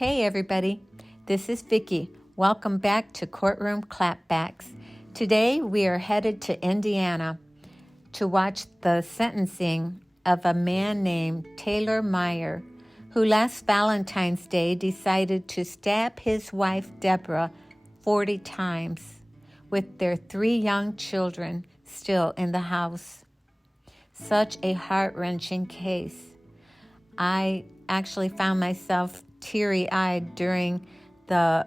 Hey everybody, this is Vicki. Welcome back to Courtroom Clapbacks. Today we are headed to Indiana to watch the sentencing of a man named Taylor Meyer, who last Valentine's Day decided to stab his wife Deborah 40 times with their 3 young children still in the house. Such a heart-wrenching case. I actually found myself teary-eyed during the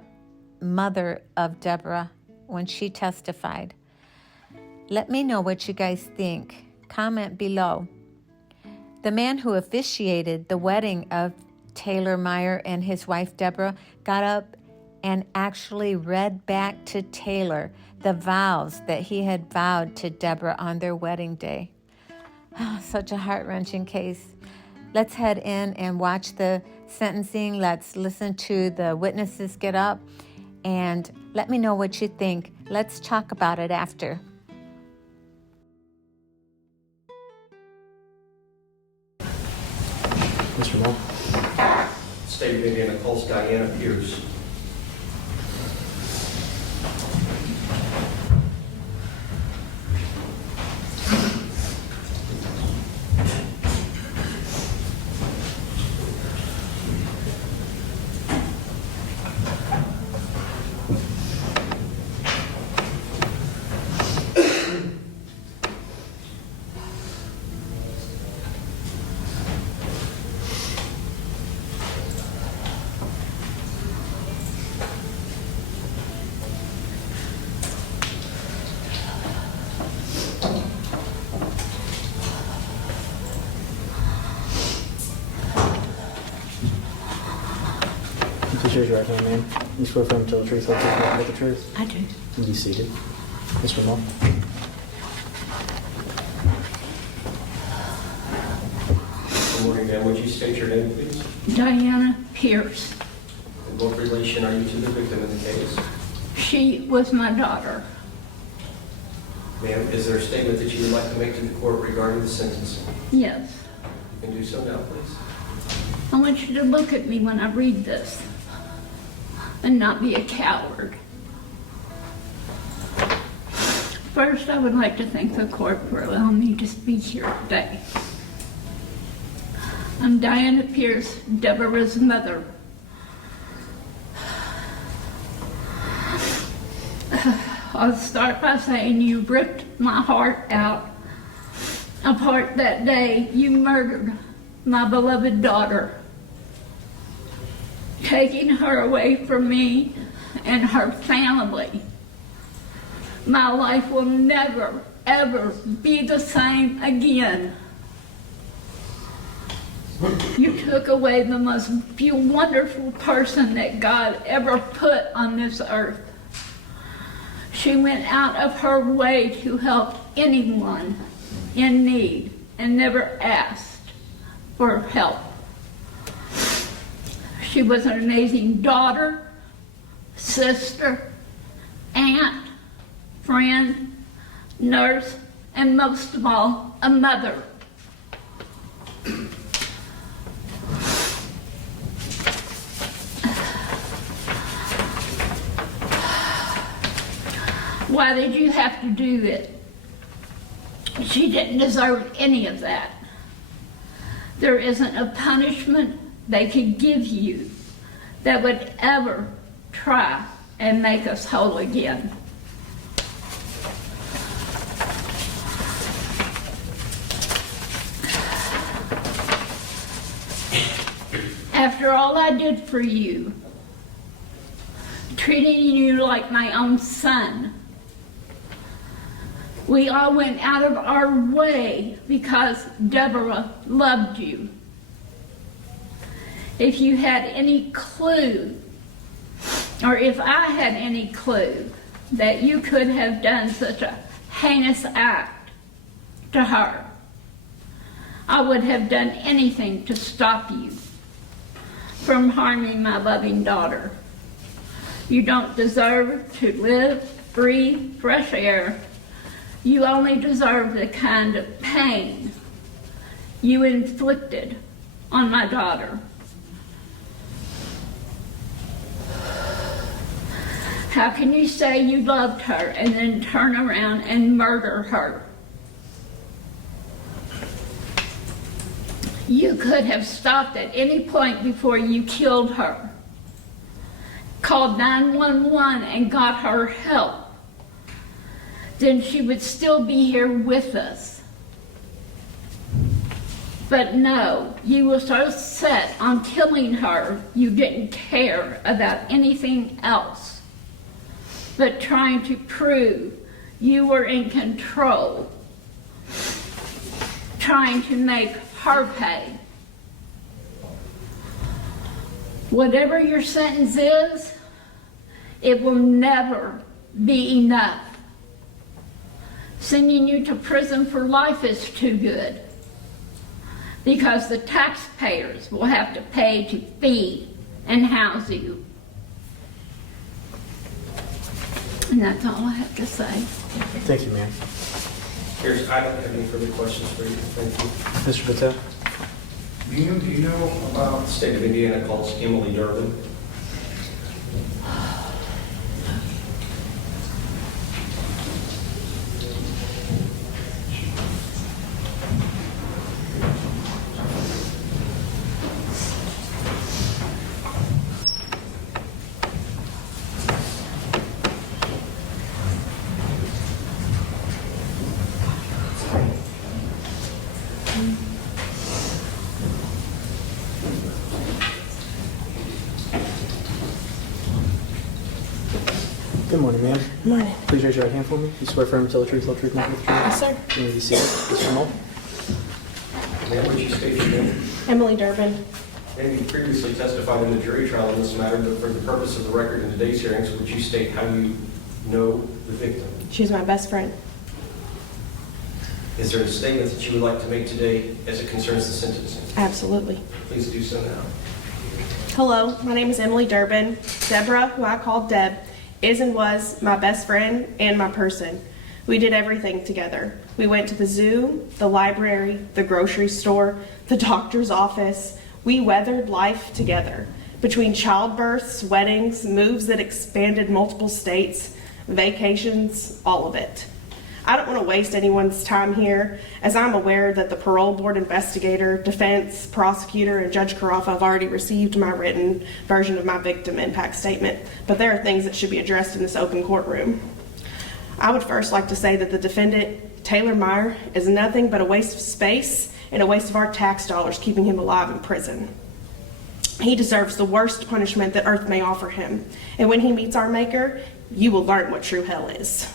mother of Deborah when she testified. Let me know what you guys think. Comment below. The man who officiated the wedding of Taylor Meyer and his wife Deborah got up and actually read back to Taylor the vows that he had vowed to Deborah on their wedding day. Oh, such a heart-wrenching case. Let's head in and watch the sentencing. Let's listen to the witnesses get up and let me know what you think. Let's talk about it after. Mr. Moore. State of Indiana calls Diana Pierce. Please raise your right hand, ma'am. You swear firm to tell the truth, whole truth, nothing but the truth? I do. You be seated. Mr. Moore. Good morning, ma'am. Would you state your name, please? Diana Pierce. And what relation are you to the victim in the case? She was my daughter. Ma'am, is there a statement that you would like to make to the court regarding the sentencing? Yes. You can do so now, please. I want you to look at me when I read this and not be a coward. First, I would like to thank the court for allowing me to speak here today. I'm Diana Pierce, Deborah's mother. I'll start by saying you ripped my heart out. Apart that day, you murdered my beloved daughter, taking her away from me and her family. My life will never, ever be the same again. You took away the most wonderful person that God ever put on this earth. She went out of her way to help anyone in need and never asked for help. She was an amazing daughter, sister, aunt, friend, nurse, and most of all, a mother. Why did you have to do it? She didn't deserve any of that. There isn't a punishment they could give you that would ever try and make us whole again. After all I did for you, treating you like my own son, we all went out of our way because Deborah loved you. If you had any clue, or if I had any clue that you could have done such a heinous act to her, I would have done anything to stop you from harming my loving daughter. You don't deserve to live, breathe fresh air. You only deserve the kind of pain you inflicted on my daughter. How can you say you loved her and then turn around and murder her? You could have stopped at any point before you killed her, called 911 and got her help. Then she would still be here with us. But no, you were so set on killing her, you didn't care about anything else but trying to prove you were in control, trying to make her pay. Whatever your sentence is, it will never be enough. Sending you to prison for life is too good, because the taxpayers will have to pay to feed and house you. And that's all I have to say. Thank you, ma'am. I don't have any further questions for you. Thank you. Mr. Patel? Do you know about the state of Indiana calls Emily Durbin? Good morning, ma'am. Good morning. Please raise your right hand for me. You swear firm to tell the truth, whole truth, nothing but the truth? Yes, sir. You may be seated. Mr. Mull? Ma'am, would you state your name? Emily Durbin. And you previously testified in the jury trial in this matter, but for the purpose of the record in today's hearings, would you state how you know the victim? She's my best friend. Is there a statement that you would like to make today as it concerns the sentencing? Absolutely. Please do so now. Hello, my name is Emily Durbin. Deborah, who I called Deb, is and was my best friend and my person. We did everything together. We went to the zoo, the library, the grocery store, the doctor's office. We weathered life together. Between childbirths, weddings, moves that expanded multiple states, vacations, all of it. I don't want to waste anyone's time here, as I'm aware that the parole board investigator, defense, prosecutor, and Judge Carafa have already received my written version of my victim impact statement, but there are things that should be addressed in this open courtroom. I would first like to say that the defendant, Taylor Meyer, is nothing but a waste of space and a waste of our tax dollars keeping him alive in prison. He deserves the worst punishment that earth may offer him, and when he meets our Maker, you will learn what true hell is.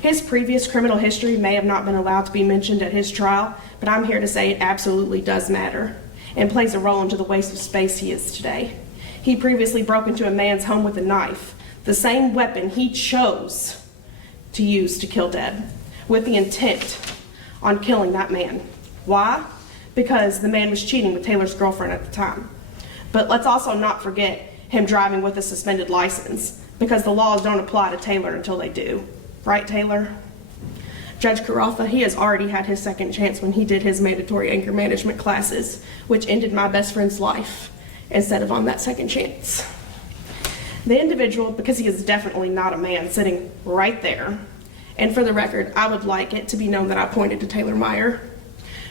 His previous criminal history may have not been allowed to be mentioned at his trial, but I'm here to say it absolutely does matter and plays a role into the waste of space he is today. He previously broke into a man's home with a knife, the same weapon he chose to use to kill Deb, with the intent on killing that man. Why? Because the man was cheating with Taylor's girlfriend at the time. But let's also not forget him driving with a suspended license, because the laws don't apply to Taylor until they do. Right, Taylor? Judge Carafa, he has already had his second chance when he did his mandatory anger management classes, which ended my best friend's life instead of on that second chance. The individual, because he is definitely not a man, sitting right there, and for the record, I would like it to be known that I pointed to Taylor Meyer,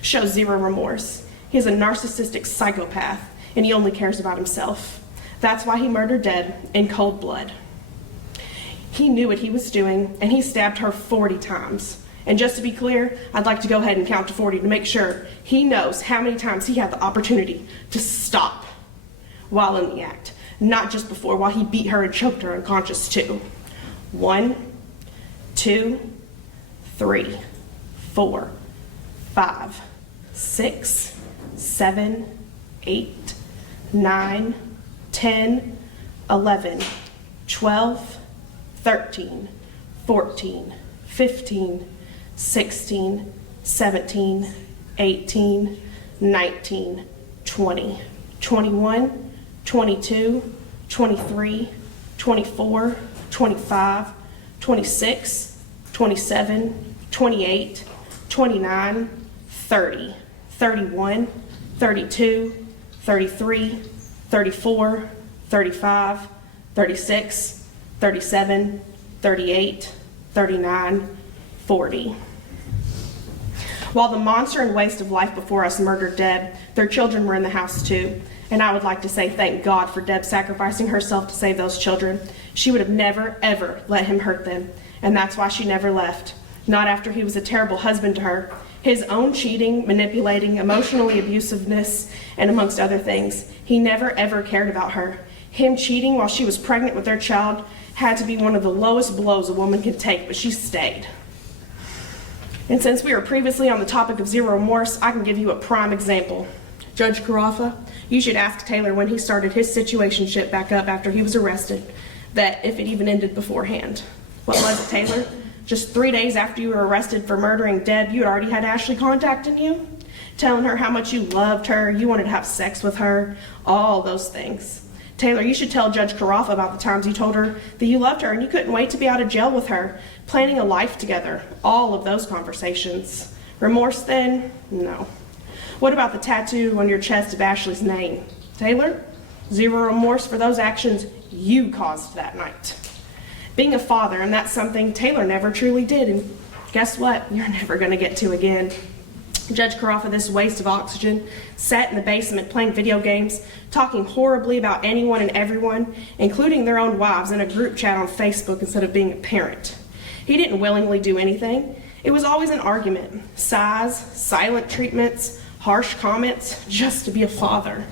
shows zero remorse. He is a narcissistic psychopath, and he only cares about himself. That's why he murdered Deb in cold blood. He knew what he was doing, and he stabbed her 40 times. And just to be clear, I'd like to go ahead and count to 40 to make sure he knows how many times he had the opportunity to stop while in the act, not just before, while he beat her and choked her unconscious too. 1, 2, 3, 4, 5, 6, 7, 8, 9, 10, 11, 12, 13, 14, 15, 16, 17, 18, 19, 20, 21, 22, 23, 24, 25, 26, 27, 28, 29, 30, 31, 32, 33, 34, 35, 36, 37, 38, 39, 40. While the monster and waste of life before us murdered Deb, their children were in the house too. And I would like to say thank God for Deb sacrificing herself to save those children. She would have never, ever let him hurt them. And that's why she never left. Not after he was a terrible husband to her. His own cheating, manipulating, emotionally abusiveness, and amongst other things. He never, ever cared about her. Him cheating while she was pregnant with their child had to be one of the lowest blows a woman could take, but she stayed. And since we were previously on the topic of zero remorse, I can give you a prime example. Judge Carafa, you should ask Taylor when he started his situationship back up after he was arrested, that if it even ended beforehand. What was it, Taylor? Just 3 days after you were arrested for murdering Deb, you had already had Ashley contacting you? Telling her how much you loved her, you wanted to have sex with her, all those things. Taylor, you should tell Judge Carafa about the times you told her that you loved her and you couldn't wait to be out of jail with her, planning a life together, all of those conversations. Remorse then? No. What about the tattoo on your chest of Ashley's name? Taylor, zero remorse for those actions you caused that night. Being a father, and that's something Taylor never truly did, and guess what? You're never going to get to again. Judge Carafa, this waste of oxygen, sat in the basement playing video games, talking horribly about anyone and everyone, including their own wives, in a group chat on Facebook instead of being a parent. He didn't willingly do anything. It was always an argument. Sighs, silent treatments, harsh comments, just to be a father.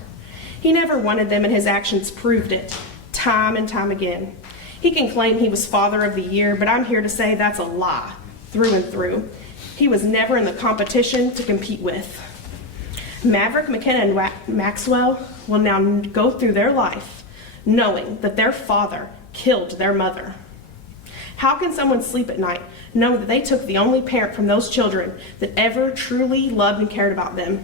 He never wanted them, and his actions proved it, time and time again. He can claim he was Father of the Year, but I'm here to say that's a lie, through and through. He was never in the competition to compete with. Maverick, McKenna, and Maxwell will now go through their life knowing that their father killed their mother. How can someone sleep at night knowing that they took the only parent from those children that ever truly loved and cared about them?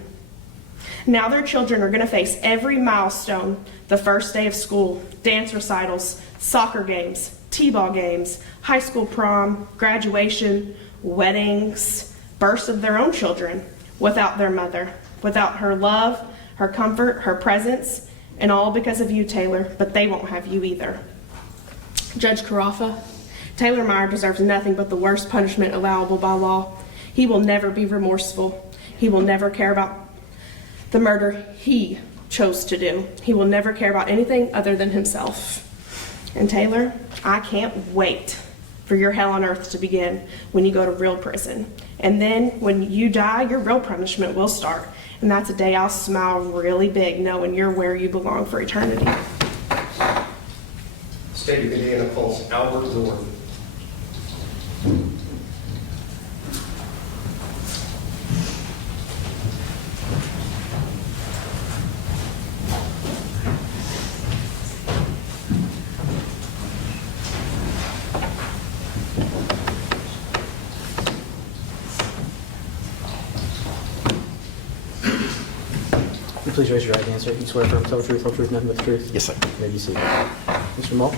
Now their children are going to face every milestone, the first day of school, dance recitals, soccer games, t-ball games, high school prom, graduation, weddings, births of their own children, without their mother, without her love, her comfort, her presence, and all because of you, Taylor, but they won't have you either. Judge Carafa, Taylor Meyer deserves nothing but the worst punishment allowable by law. He will never be remorseful. He will never care about the murder he chose to do. He will never care about anything other than himself. And Taylor, I can't wait for your hell on earth to begin when you go to real prison. And then when you die, your real punishment will start. And that's a day I'll smile really big knowing you're where you belong for eternity. State of Indiana calls Albert North. Please raise your right hand, sir. You swear affirm to tell the truth, whole truth, nothing but the truth? Yes, sir. May you see. Mr. Mull?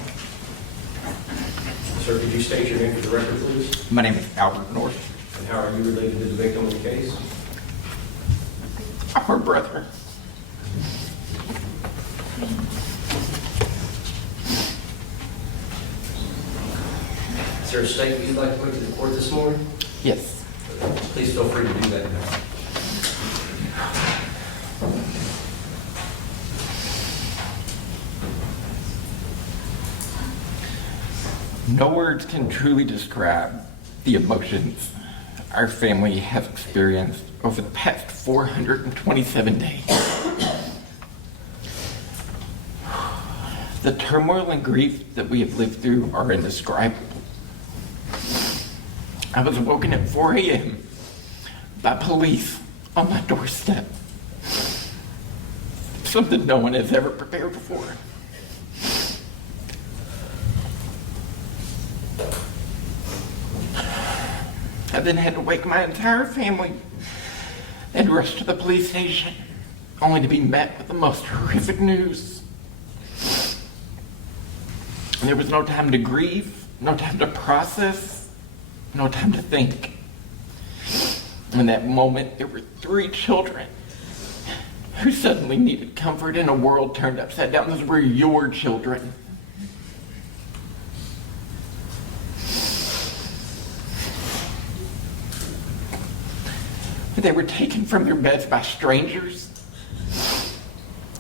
Sir, could you state your name for the record, please? My name is Albert North. And how are you related to the victim of the case? I'm her brother. Is there a statement you'd like to put to the court this morning? Yes. Please feel free to do that now. No words can truly describe the emotions our family has experienced over the past 427 days. The turmoil and grief that we have lived through are indescribable. I was awoken at 4 a.m. by police on my doorstep. Something no one has ever prepared for. I then had to wake my entire family and rush to the police station, only to be met with the most horrific news. There was no time to grieve, no time to process, no time to think. In that moment, there were 3 children who suddenly needed comfort in a world turned upside down. Those were your children. They were taken from their beds by strangers,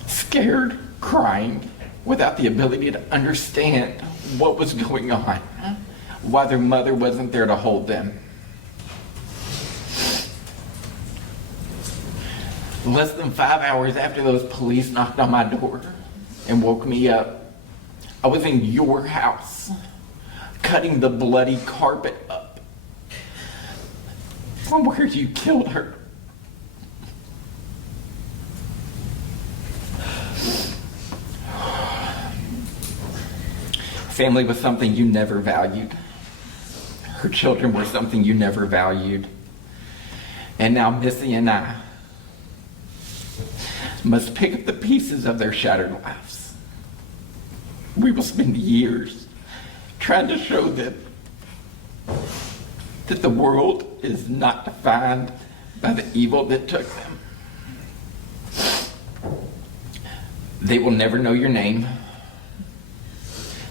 scared, crying, without the ability to understand what was going on, why their mother wasn't there to hold them. Less than 5 hours after those police knocked on my door and woke me up, I was in your house, cutting the bloody carpet up from where you killed her. Family was something you never valued. Her children were something you never valued. And now Missy and I must pick up the pieces of their shattered lives. We will spend years trying to show them that the world is not defined by the evil that took them. They will never know your name.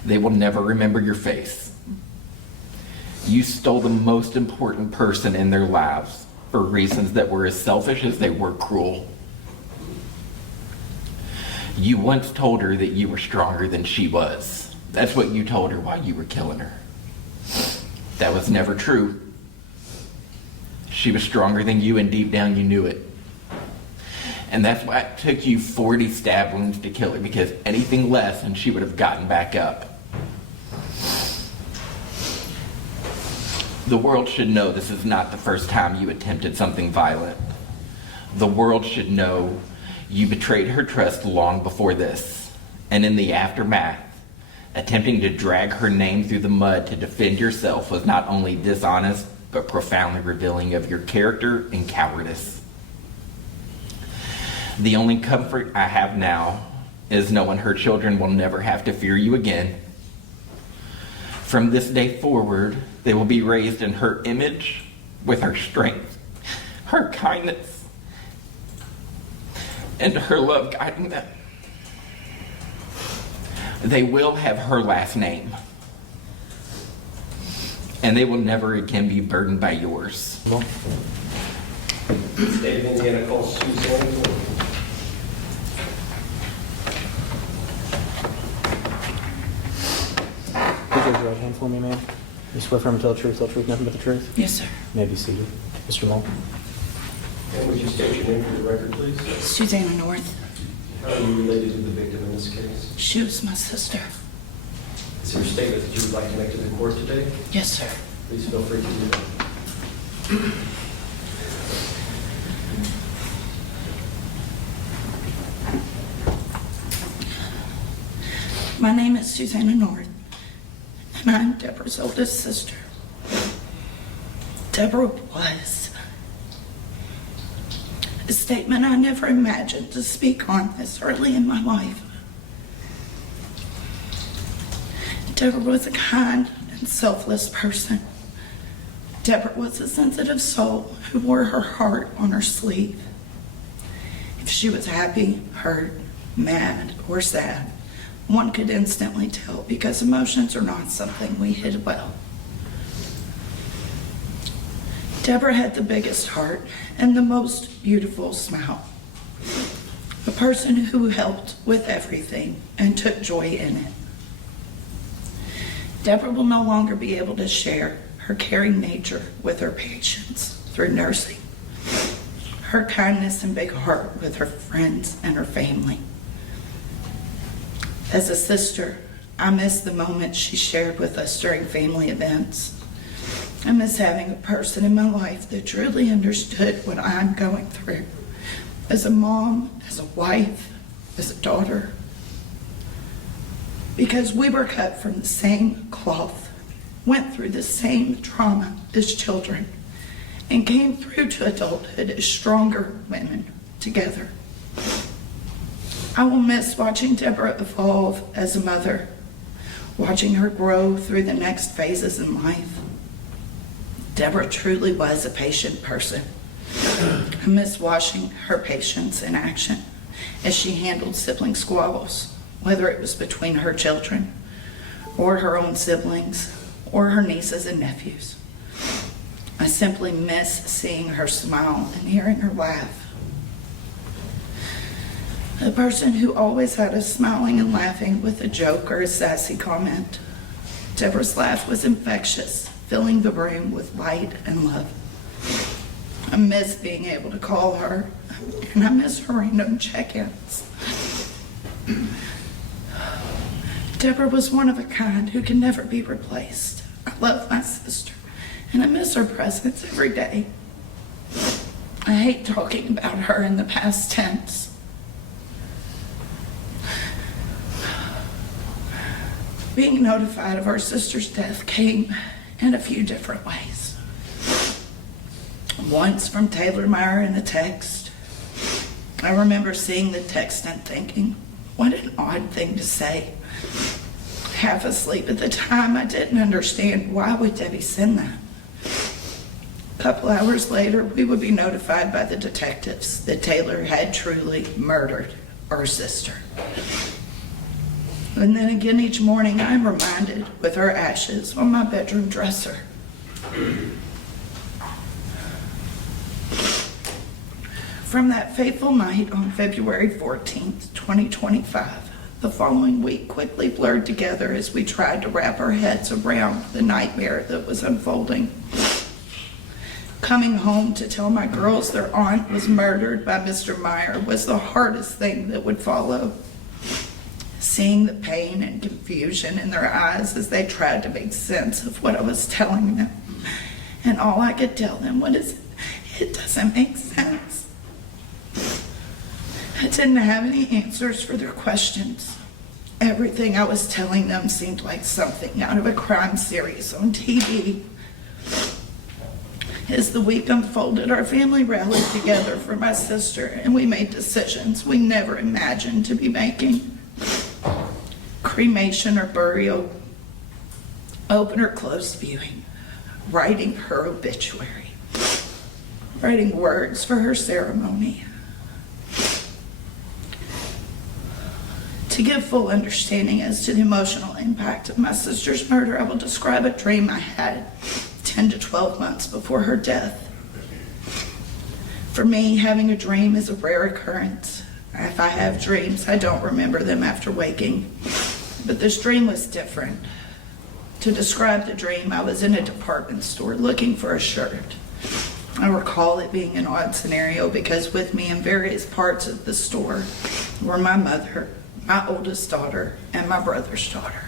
They will never remember your face. You stole the most important person in their lives for reasons that were as selfish as they were cruel. You once told her that you were stronger than she was. That's what you told her while you were killing her. That was never true. She was stronger than you, and deep down you knew it. And that's why it took you 40 stab wounds to kill her, because anything less and she would have gotten back up. The world should know this is not the first time you attempted something violent. The world should know you betrayed her trust long before this, and in the aftermath, attempting to drag her name through the mud to defend yourself was not only dishonest, but profoundly revealing of your character and cowardice. The only comfort I have now is knowing her children will never have to fear you again. From this day forward, they will be raised in her image with her strength, her kindness, and her love guiding them. They will have her last name, and they will never again be burdened by yours. State of Indiana calls Suzanne. Please raise your right hand for me, ma'am. You swear firm to tell the truth, nothing but the truth? Yes, sir. You may be seated. Mr. Mull. And would you state your name for the record, please? Susanna North. How are you related to the victim in this case? She was my sister. Is there a statement that you would like to make to the court today? Yes, sir. Please feel free to do that. My name is Susanna North, and I'm Deborah's oldest sister. Deborah was a statement I never imagined to speak on this early in my life. Deborah was a kind and selfless person. Deborah was a sensitive soul who wore her heart on her sleeve. If she was happy, hurt, mad, or sad, one could instantly tell, because emotions are not something we hid well. Deborah had the biggest heart and the most beautiful smile. A person who helped with everything and took joy in it. Deborah will no longer be able to share her caring nature with her patients through nursing, her kindness and big heart with her friends and her family. As a sister, I miss the moments she shared with us during family events. I miss having a person in my life that truly understood what I'm going through. As a mom, as a wife, as a daughter. Because we were cut from the same cloth, went through the same trauma as children, and came through to adulthood as stronger women together. I will miss watching Deborah evolve as a mother, watching her grow through the next phases in life. Deborah truly was a patient person. I miss watching her patience in action as she handled sibling squabbles, whether it was between her children or her own siblings or her nieces and nephews. I I simply miss seeing her smile and hearing her laugh. A person who always had us smiling and laughing with a joke or a sassy comment. Deborah's laugh was infectious, filling the room with light and love. I miss being able to call her, and I miss her random check-ins. Deborah was one of a kind who can never be replaced. I love my sister, and I miss her presence every day. I hate talking about her in the past tense. Being notified of our sister's death came in a few different ways. Once from Taylor Meyer in a text. I remember seeing the text and thinking, what an odd thing to say. Half asleep at the time, I didn't understand why would Debbie send that. A couple hours later, we would be notified by the detectives that Taylor had truly murdered our sister. And then again each morning, I'm reminded with her ashes on my bedroom dresser. From that fateful night on February 14th, 2025, the following week quickly blurred together as we tried to wrap our heads around the nightmare that was unfolding. Coming home to tell my girls their aunt was murdered by Mr. Meyer was the hardest thing that would follow. Seeing the pain and confusion in their eyes as they tried to make sense of what I was telling them. And all I could tell them was, it doesn't make sense. I didn't have any answers for their questions. Everything I was telling them seemed like something out of a crime series on TV. As the week unfolded, our family rallied together for my sister, and we made decisions we never imagined to be making. Cremation or burial, open or closed viewing, writing her obituary, writing words for her ceremony. To give full understanding as to the emotional impact of my sister's murder, I will describe a dream I had 10 to 12 months before her death. For me, having a dream is a rare occurrence. If I have dreams, I don't remember them after waking. But this dream was different. To describe the dream, I was in a department store looking for a shirt. I recall it being an odd scenario because with me in various parts of the store were my mother, my oldest daughter, and my brother's daughter.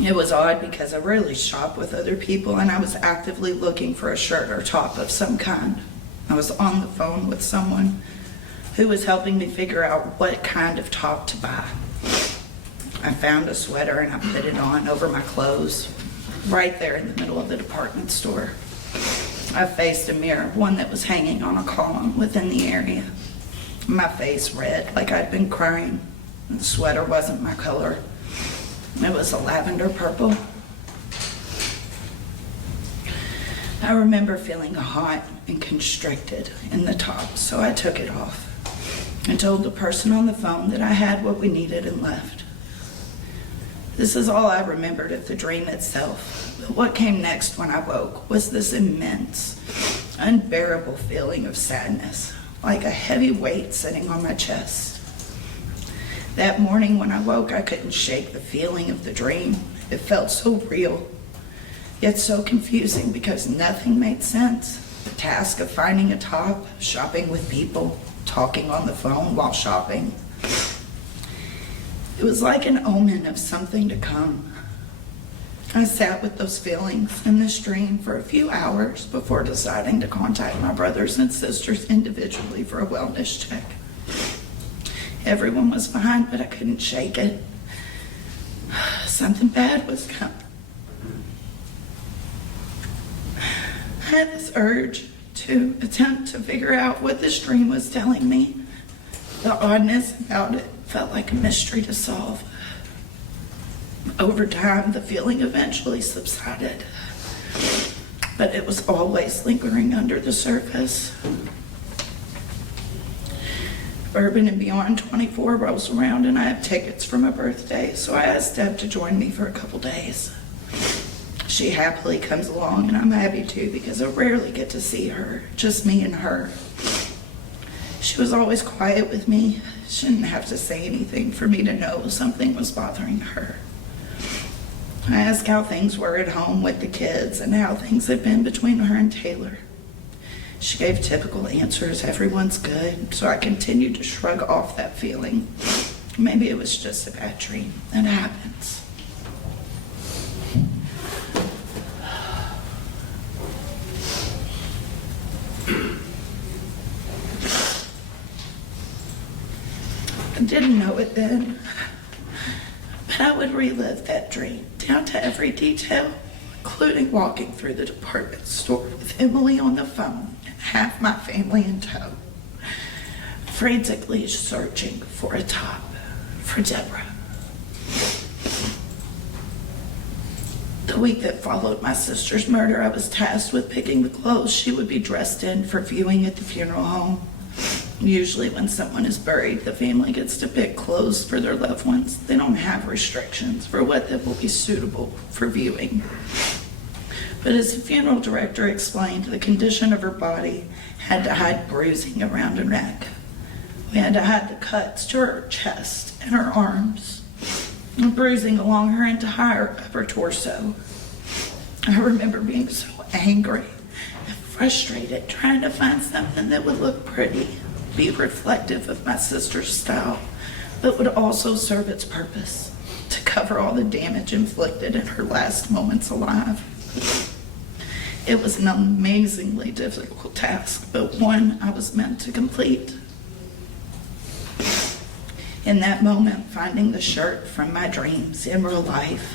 It was odd because I rarely shop with other people, and I was actively looking for a shirt or top of some kind. I was on the phone with someone who was helping me figure out what kind of top to buy. I found a sweater and I put it on over my clothes, right there in the middle of the department store. I faced a mirror, one that was hanging on a column within the area. My face red, like I'd been crying. The sweater wasn't my color. It was a lavender purple. I remember feeling hot and constricted in the top, so I took it off and told the person on the phone that I had what we needed and left. This is all I remembered of the dream itself. But what came next when I woke was this immense, unbearable feeling of sadness, like a heavy weight sitting on my chest. That morning when I woke, I couldn't shake the feeling of the dream. It felt so real, yet so confusing because nothing made sense. The task of finding a top, shopping with people, talking on the phone while shopping. It was like an omen of something to come. I sat with those feelings in this dream for a few hours before deciding to contact my brothers and sisters individually for a wellness check. Everyone was fine, but I couldn't shake it. Something bad was coming. I had this urge to attempt to figure out what this dream was telling me. The oddness about it felt like a mystery to solve. Over time, the feeling eventually subsided, but it was always lingering under the surface. Urban and Beyond 24 rolls around and I have tickets for my birthday, so I asked Deb to join me for a couple days. She happily comes along, and I'm happy too because I rarely get to see her, just me and her. She was always quiet with me. She didn't have to say anything for me to know something was bothering her. I asked how things were at home with the kids and how things had been between her and Taylor. She gave typical answers, everyone's good, so I continued to shrug off that feeling. Maybe it was just a bad dream. It happens. I didn't know it then, but I would relive that dream down to every detail, including walking through the department store with Emily on the phone and half my family in tow, frantically searching for a top for Deborah. The week that followed my sister's murder, I was tasked with picking the clothes she would be dressed in for viewing at the funeral home. Usually when someone is buried, the family gets to pick clothes for their loved ones. They don't have restrictions for what that will be suitable for viewing. But as the funeral director explained, the condition of her body had to hide bruising around her neck. We had to hide the cuts to her chest and her arms, and bruising along her entire upper torso. I remember being so angry and frustrated, trying to find something that would look pretty, be reflective of my sister's style, but would also serve its purpose, to cover all the damage inflicted in her last moments alive. It was an amazingly difficult task, but one I was meant to complete. In that moment, finding the shirt from my dreams in real life,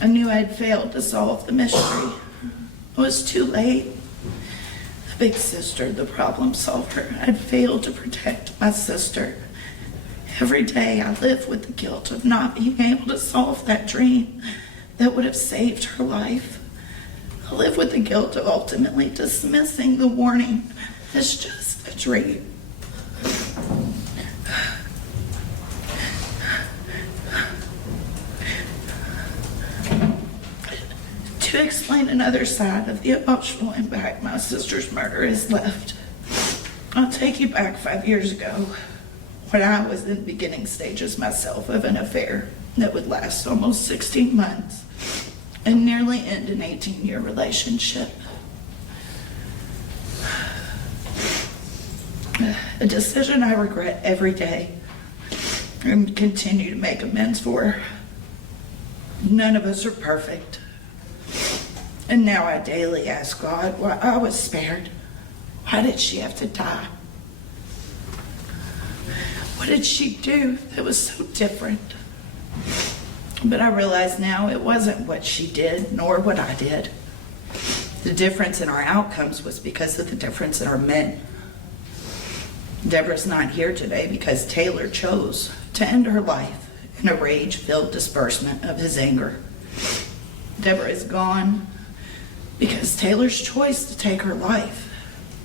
I knew I had failed to solve the mystery. It was too late. The big sister, the problem solver, had failed to protect my sister. Every day I live with the guilt of not being able to solve that dream that would have saved her life. I live with the guilt of ultimately dismissing the warning as just a dream. To explain another side of the emotional impact my sister's murder has left, I'll take you back 5 years ago when I was in the beginning stages myself of an affair that would last almost 16 months and nearly end an 18-year relationship. A decision I regret every day and continue to make amends for. None of us are perfect. And now I daily ask God why I was spared. Why did she have to die? What did she do that was so different? But I realize now it wasn't what she did nor what I did. The difference in our outcomes was because of the difference in our men. Deborah's not here today because Taylor chose to end her life in a rage-filled disbursement of his anger. Deborah is gone because Taylor's choice to take her life.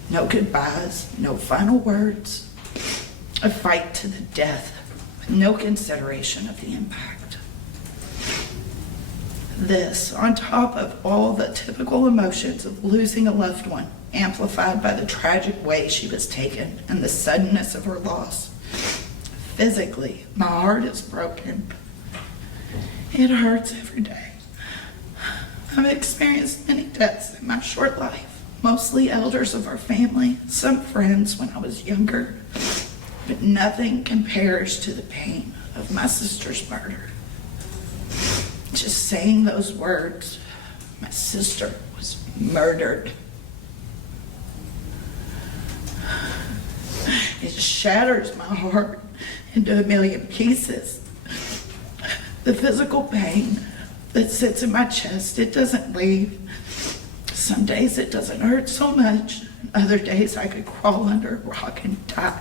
No goodbyes, no final words. A fight to the death, with no consideration of the impact. This, on top of all the typical emotions of losing a loved one, amplified by the tragic way she was taken and the suddenness of her loss. Physically, my heart is broken. It hurts every day. I've experienced many deaths in my short life, mostly elders of our family, some friends when I was younger, but nothing compares to the pain of my sister's murder. Just saying those words, my sister was murdered. It shatters my heart into a million pieces. The physical pain that sits in my chest, it doesn't leave. Some days it doesn't hurt so much. Other days I could crawl under a rock and die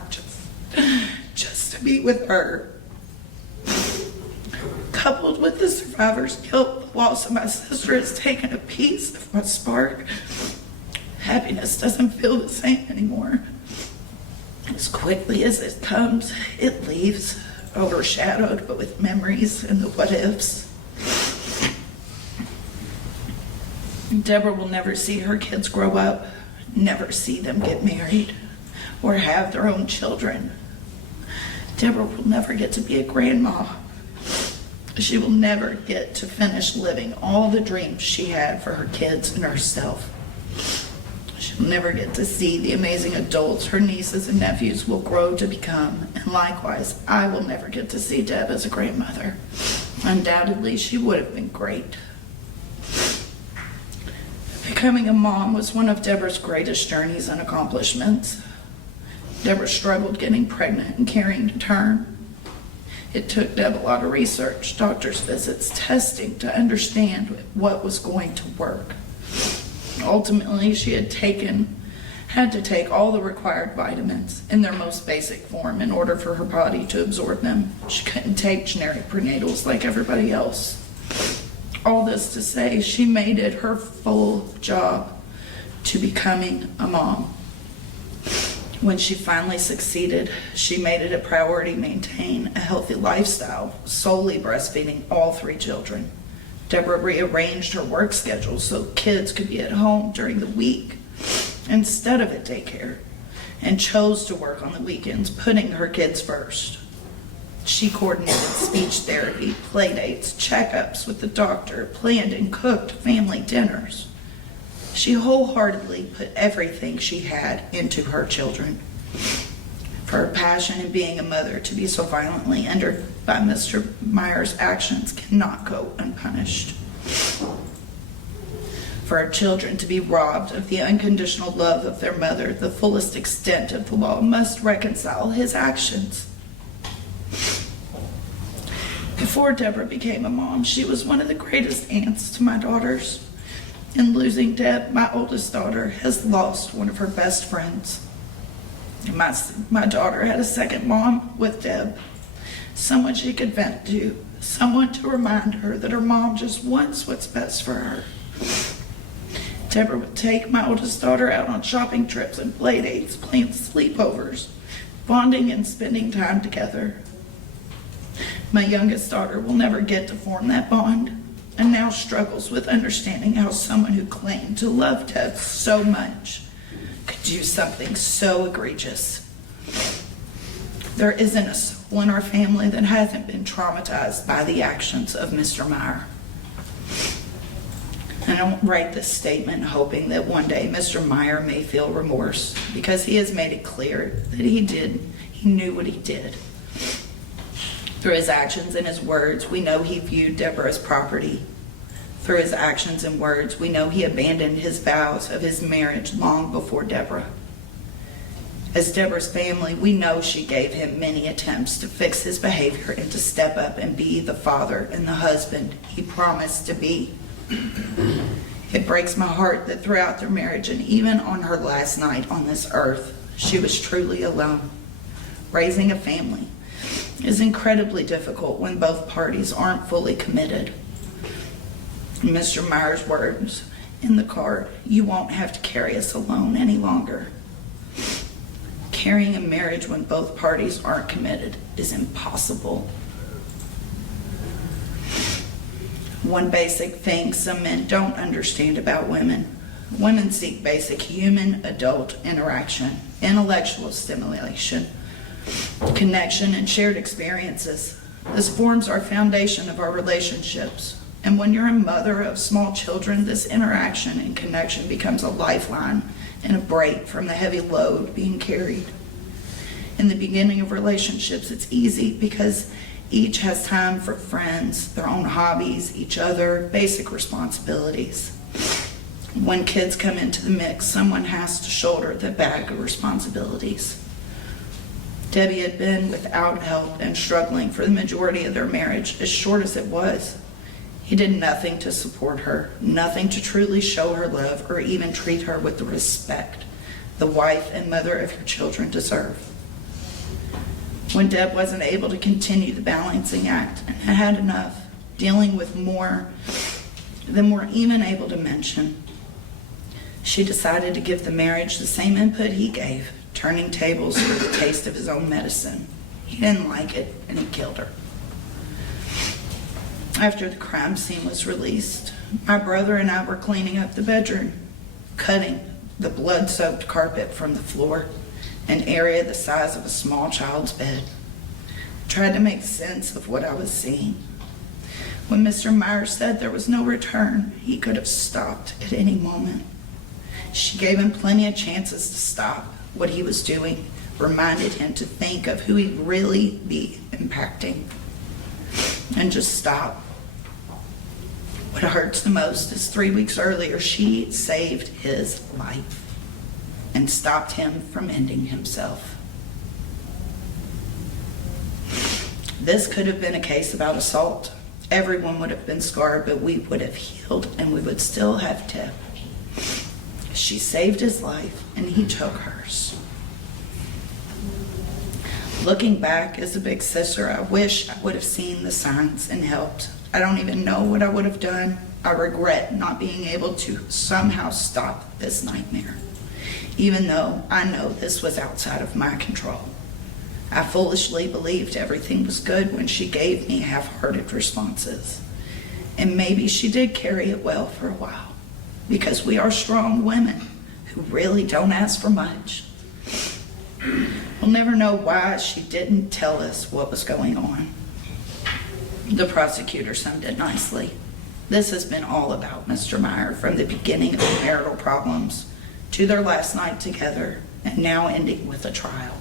just to be with her. Coupled with the survivor's guilt, the loss of my sister has taken a piece of my spark. Happiness doesn't feel the same anymore. As quickly as it comes, it leaves, overshadowed but with memories and the what-ifs. Deborah will never see her kids grow up, never see them get married, or have their own children. Deborah will never get to be a grandma. She will never get to finish living all the dreams she had for her kids and herself. She'll never get to see the amazing adults her nieces and nephews will grow to become. And likewise, I will never get to see Deb as a grandmother. Undoubtedly, she would have been great. Becoming a mom was one of Deborah's greatest journeys and accomplishments. Deborah struggled getting pregnant and carrying to term. It took Deb a lot of research, doctor's visits, testing to understand what was going to work. Ultimately, she had to take all the required vitamins in their most basic form in order for her body to absorb them. She couldn't take generic prenatals like everybody else. All this to say, she made it her full job to becoming a mom. When she finally succeeded, she made it a priority to maintain a healthy lifestyle, solely breastfeeding all 3 children. Deborah rearranged her work schedule so kids could be at home during the week instead of at daycare, and chose to work on the weekends, putting her kids first. She coordinated speech therapy, play dates, checkups with the doctor, planned and cooked family dinners. She wholeheartedly put everything she had into her children. For her passion in being a mother to be so violently injured by Mr. Meyer's actions cannot go unpunished. For her children to be robbed of the unconditional love of their mother, the fullest extent of the law must reconcile his actions. Before Deborah became a mom, she was one of the greatest aunts to my daughters. In losing Deb, my oldest daughter has lost one of her best friends. My daughter had a second mom with Deb, someone she could vent to, someone to remind her that her mom just wants what's best for her. Deborah would take my oldest daughter out on shopping trips and play dates, playing sleepovers, bonding and spending time together. My youngest daughter will never get to form that bond, and now struggles with understanding how someone who claimed to love Deb so much could do something so egregious. There isn't a soul in our family that hasn't been traumatized by the actions of Mr. Meyer. I don't write this statement hoping that one day Mr. Meyer may feel remorse, because he has made it clear that he knew what he did. Through his actions and his words, we know he viewed Deborah as property. Through his actions and words, we know he abandoned his vows of his marriage long before Deborah. As Deborah's family, we know she gave him many attempts to fix his behavior and to step up and be the father and the husband he promised to be. It breaks my heart that throughout their marriage and even on her last night on this earth, she was truly alone. Raising a family is incredibly difficult when both parties aren't fully committed. Mr. Meyer's words in the card, "You won't have to carry us alone any longer." Carrying a marriage when both parties aren't committed is impossible. One basic thing some men don't understand about women: women seek basic human adult interaction, intellectual stimulation, connection, and shared experiences. This forms our foundation of our relationships. And when you're a mother of small children, this interaction and connection becomes a lifeline and a break from the heavy load being carried. In the beginning of relationships, it's easy because each has time for friends, their own hobbies, each other, basic responsibilities. When kids come into the mix, someone has to shoulder the bag of responsibilities. Debbie had been without help and struggling for the majority of their marriage, as short as it was. He did nothing to support her, nothing to truly show her love or even treat her with the respect the wife and mother of your children deserve. When Deb wasn't able to continue the balancing act and had enough, dealing with more than we're even able to mention, she decided to give the marriage the same input he gave, turning tables for the taste of his own medicine. He didn't like it, and he killed her. After the crime scene was released, my brother and I were cleaning up the bedroom, cutting the blood-soaked carpet from the floor, an area the size of a small child's bed. Tried to make sense of what I was seeing. When Mr. Meyer said there was no return, he could have stopped at any moment. She gave him plenty of chances to stop what he was doing, reminded him to think of who he'd really be impacting, and just stop. What hurts the most is 3 weeks earlier, she saved his life and stopped him from ending himself. This could have been a case about assault. Everyone would have been scarred, but we would have healed and we would still have Tip. She saved his life and he took hers. Looking back as a big sister, I wish I would have seen the signs and helped. I don't even know what I would have done. I regret not being able to somehow stop this nightmare, even though I know this was outside of my control. I foolishly believed everything was good when she gave me half-hearted responses. And maybe she did carry it well for a while, because we are strong women who really don't ask for much. We'll never know why she didn't tell us what was going on. The prosecutor summed it nicely. This has been all about Mr. Meyer from the beginning of the marital problems to their last night together and now ending with a trial.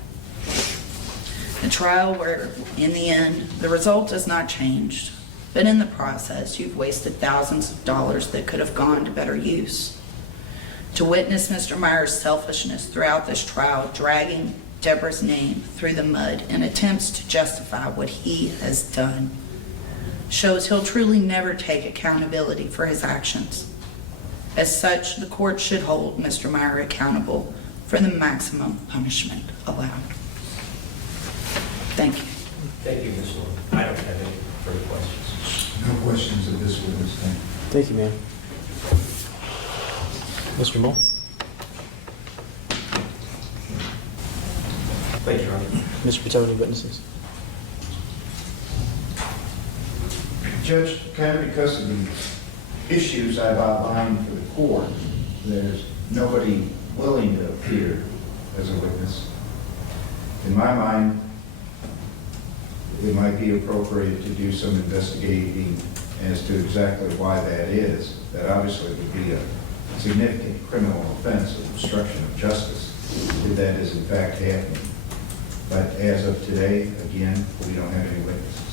A trial where, in the end, the result has not changed, but in the process, you've wasted thousands of dollars that could have gone to better use. To witness Mr. Meyer's selfishness throughout this trial, dragging Deborah's name through the mud in attempts to justify what he has done, shows he'll truly never take accountability for his actions. As such, the court should hold Mr. Meyer accountable for the maximum punishment allowed. Thank you. Thank you, Ms. Norton. I don't have any further questions. No questions of this witness, thank you. Thank you, ma'am. Mr. Moore? Thank you, Your Honor. Mr. Patel, any witnesses? Judge, kind of because of the issues I've outlined for the court, there's nobody willing to appear as a witness. In my mind, it might be appropriate to do some investigating as to exactly why that is. That obviously would be a significant criminal offense of obstruction of justice if that is in fact happening. But as of today, again, we don't have any witnesses.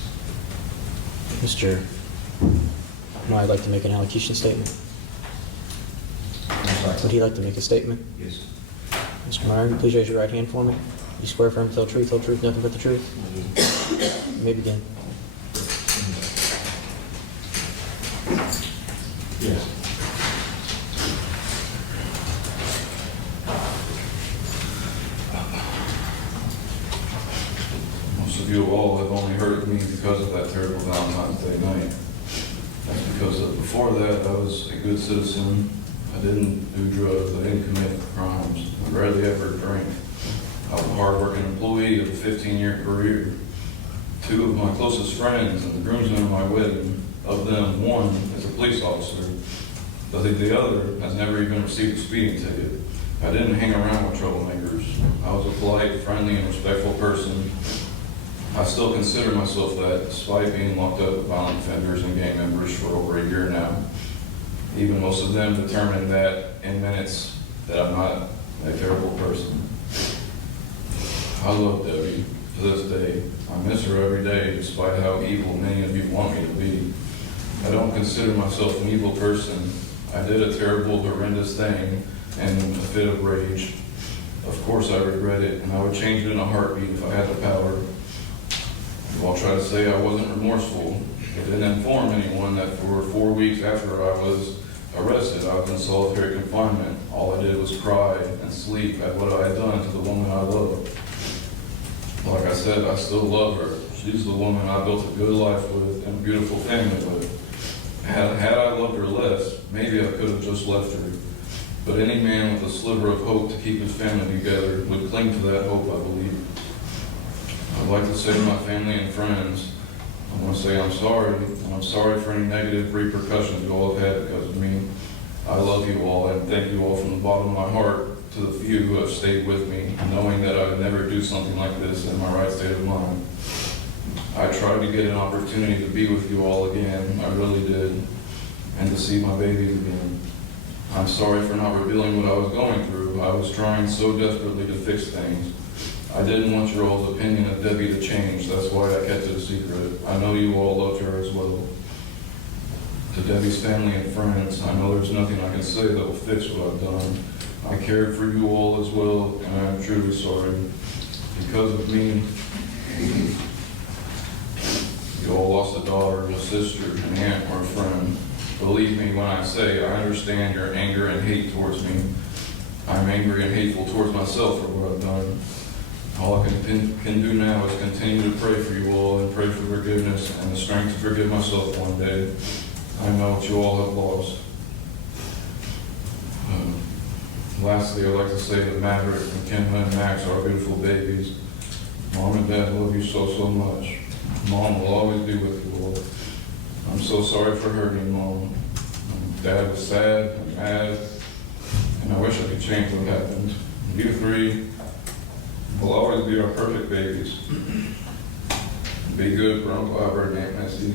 Mr. No, I'd like to make an allocution statement. Would he like to make a statement? Yes. Mr. Meyer, please raise your right hand for me. You swear firm to tell the truth, nothing but the truth? You may begin. Yes. Most of you all have only heard of me because of that terrible Valentine's Day night. That's because before that, I was a good citizen. I didn't do drugs. I didn't commit crimes. I rarely ever drank. I was a hard-working employee of a 15-year career. Two of my closest friends and the groomsmen of my wedding, of them, one is a police officer, but the other has never even received a speeding ticket. I didn't hang around with troublemakers. I was a polite, friendly, and respectful person. I still consider myself that, despite being locked up with violent offenders and gang members for over a year now. Even most of them determined that in minutes that I'm not a terrible person. I love Debbie to this day. I miss her every day, despite how evil many of you want me to be. I don't consider myself an evil person. I did a terrible, horrendous thing and in a fit of rage. Of course I regret it, and I would change it in a heartbeat if I had the power. I'll try to say I wasn't remorseful. I didn't inform anyone that for 4 weeks after I was arrested, I was in solitary confinement. All I did was cry and sleep at what I had done to the woman I loved. Like I said, I still love her. She's the woman I built a good life with and a beautiful family with. Had I loved her less, maybe I could have just left her. But any man with a sliver of hope to keep his family together would cling to that hope, I believe. I'd like to say to my family and friends, I want to to say I'm sorry, and I'm sorry for any negative repercussions you all have had because of me. I love you all and thank you all from the bottom of my heart to the few who have stayed with me, knowing that I would never do something like this in my right state of mind. I tried to get an opportunity to be with you all again, I really did, and to see my babies again. I'm sorry for not revealing what I was going through. I was trying so desperately to fix things. I didn't want your all's opinion of Debbie to change. That's why I kept it a secret. I know you all loved her as well. To Debbie's family and friends, I know there's nothing I can say that will fix what I've done. I cared for you all as well, and I am truly sorry. Because of me, you all lost a daughter, a sister, an aunt, or a friend. Believe me when I say I understand your anger and hate towards me. I'm angry and hateful towards myself for what I've done. All I can do now is continue to pray for you all and pray for forgiveness and the strength to forgive myself one day. I know what you all have lost. Lastly, I'd like to say that Maverick and Kenma and Max are beautiful babies. Mom and Dad love you so, so much. Mom will always be with you all. I'm so sorry for hurting Mom. Dad was sad and mad, and I wish I could change what happened. You three will always be our perfect babies. Be good for Uncle Albert and Aunt Nessie.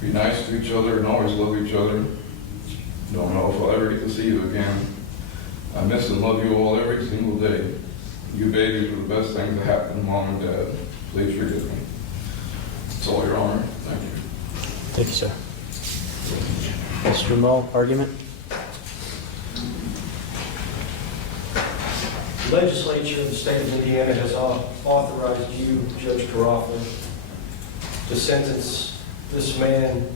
Be nice to each other and always love each other. Don't know if I'll ever get to see you again. I miss and love you all every single day. You babies were the best things that happened to Mom and Dad. Please forgive me. That's all, Your Honor. Thank you. Thank you, sir. Mr. Mull, argument? The legislature of the state of Indiana has authorized you, Judge Carafa, to sentence this man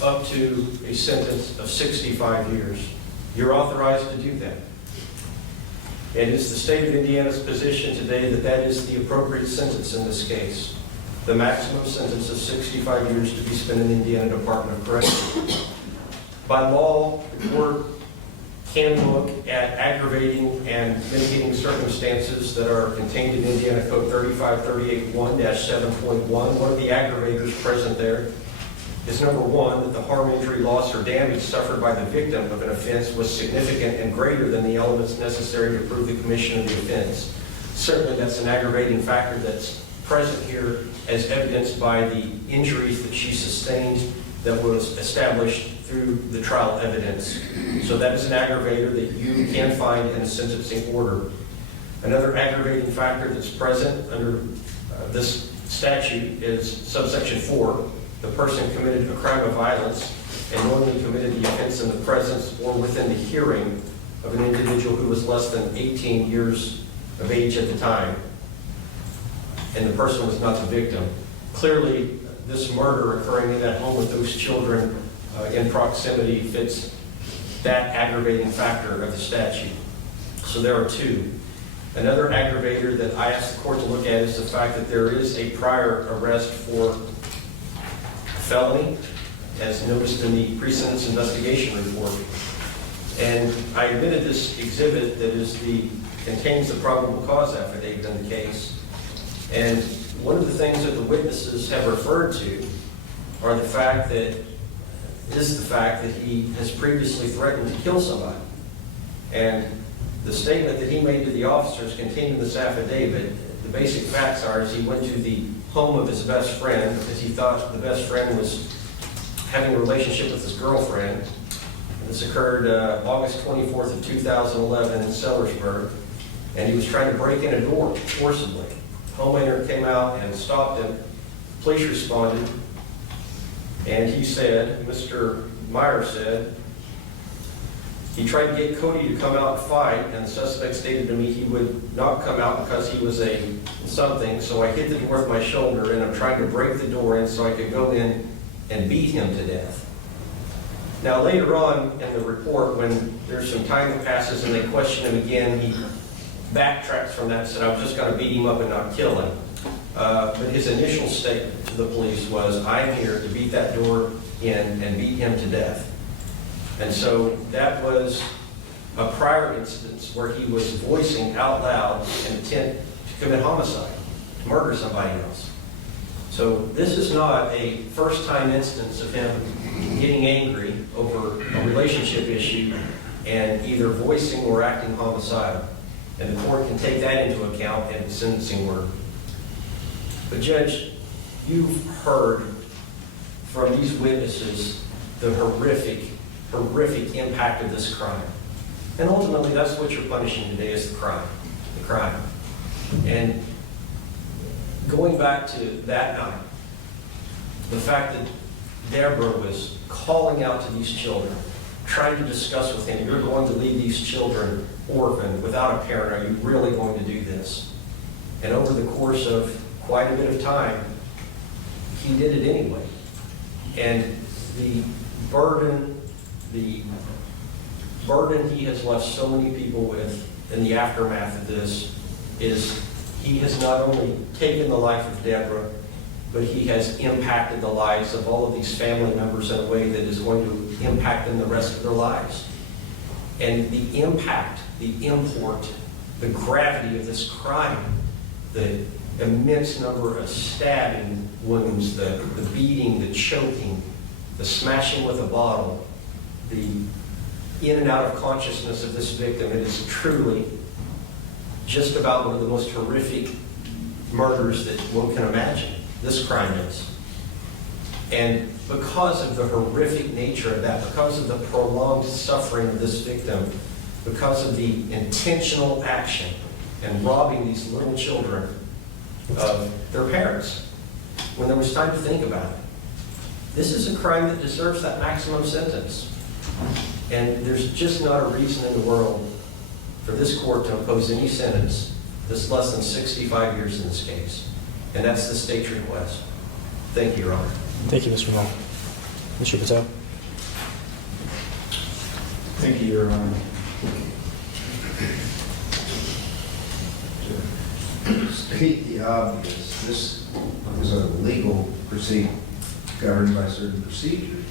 up to a sentence of 65 years. You're authorized to do that. It is the state of Indiana's position today that that is the appropriate sentence in this case. The maximum sentence of 65 years to be spent in the Indiana Department of Corrections. By law, the court can look at aggravating and mitigating circumstances that are contained in Indiana Code 35381-7.1. One of the aggravators present there is number one, that the harm, injury, loss, or damage suffered by the victim of an offense was significant and greater than the elements necessary to prove the commission of the offense. Certainly that's an aggravating factor that's present here as evidenced by the injuries that she sustained that was established through the trial evidence. So that is an aggravator that you can find in a sentencing order. Another aggravating factor that's present under this statute is subsection 4. The person committed a crime of violence and knowingly committed the offense in the presence or within the hearing of an individual who was less than 18 years of age at the time, and the person was not the victim. Clearly, this murder occurring in that home with those children in proximity fits that aggravating factor of the statute. So there are two. Another aggravator that I asked the court to look at is the fact that there is a prior arrest for felony, as noticed in the pre-sentence investigation report. And I admitted this exhibit that contains the probable cause affidavit in the case. And one of the things that the witnesses have referred to are the fact that he has previously threatened to kill somebody. And the statement that he made to the officers contained in this affidavit, the basic facts are is he went to the home of his best friend because he thought the best friend was having a relationship with his girlfriend. And this occurred August 24th of 2011 in Sellersburg. And he was trying to break in a door forcibly. Homeowner came out and stopped him. Police responded. And he said, Mr. Meyer said, he tried to get Cody to come out and fight, and the suspect stated to me he would not come out because he was a something, so I hit the door with my shoulder, and I'm trying to break the door in so I could go in and beat him to death. Now later on in the report, when there's some time that passes and they question him again, he backtracks from that and said, I'm just going to beat him up and not kill him. But his initial statement to the police was, I'm here to beat that door in and beat him to death. And so that was a prior instance where he was voicing out loud an intent to commit homicide, to murder somebody else. So this is not a first-time instance of him getting angry over a relationship issue and either voicing or acting homicidal. And the court can take that into account in the sentencing order. But Judge, you've heard from these witnesses the horrific impact of this crime. And ultimately, that's what you're punishing today is the crime. And going back to that night, the fact that Deborah was calling out to these children, trying to discuss with him, you're going to leave these children orphaned without a parent. Are you really going to do this? And over the course of quite a bit of time, he did it anyway. And the burden he has left so many people with in the aftermath of this is he has not only taken the life of Deborah, but he has impacted the lives of all of these family members in a way that is going to impact them the rest of their lives. And the impact, the import, the gravity of this crime, the immense number of stabbing wounds, the beating, the choking, the smashing with a bottle, the in and out of consciousness of this victim, it is truly just about one of the most horrific murders that one can imagine. This crime is. And because of the horrific nature of that, because of the prolonged suffering of this victim, because of the intentional action and robbing these little children of their parents, when there was time to think about it, this is a crime that deserves that maximum sentence. And there's just not a reason in the world for this court to impose any sentence that's less than 65 years in this case. And that's the state's request. Thank you, Your Honor. Thank you, Mr. Mull. Mr. Patel. Thank you, Your Honor. To state the obvious, this is a legal proceeding governed by certain procedures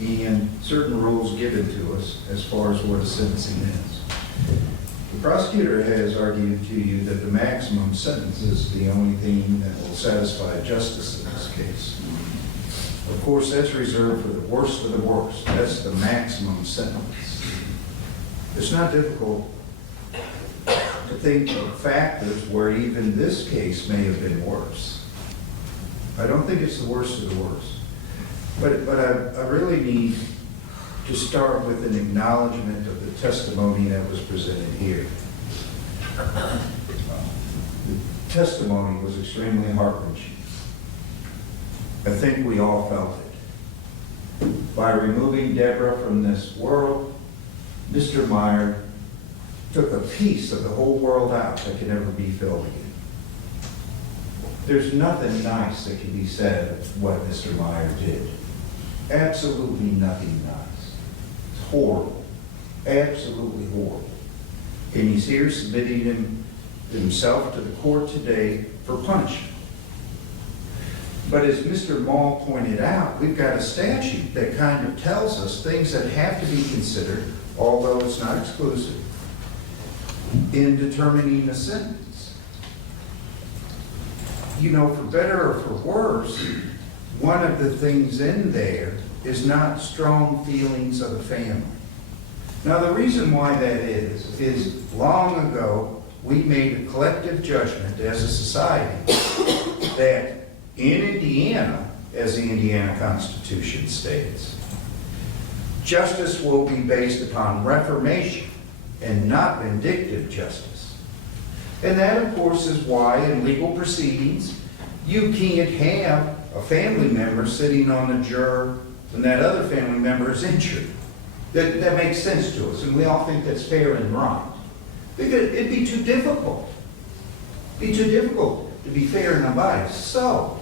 and certain rules given to us as far as what a sentencing is. The prosecutor has argued to you that the maximum sentence is the only thing that will satisfy justice in this case. Of course, that's reserved for the worst of the worst. That's the maximum sentence. It's not difficult to think of factors where even this case may have been worse. I don't think it's the worst of the worst. But I really need to start with an acknowledgement of the testimony that was presented here. The testimony was extremely heart-wrenching. I think we all felt it. By removing Deborah from this world, Mr. Meyer took a piece of the whole world out that can never be filled again. There's nothing nice that can be said of what Mr. Meyer did. Absolutely nothing nice. It's horrible. Absolutely horrible. And he's here submitting himself to the court today for punishment. But as Mr. Mull pointed out, we've got a statute that kind of tells us things that have to be considered, although it's not exclusive, in determining a sentence. You know, for better or for worse, one of the things in there is not strong feelings of the family. Now, the reason why that is long ago, we made a collective judgment as a society that in Indiana, as the Indiana Constitution states, justice will be based upon reformation and not vindictive justice. And that, of course, is why in legal proceedings, you can't have a family member sitting on a juror when that other family member is injured. That makes sense to us, and we all think that's fair and right. Because it'd be too difficult. It'd be too difficult to be fair and unbiased. So,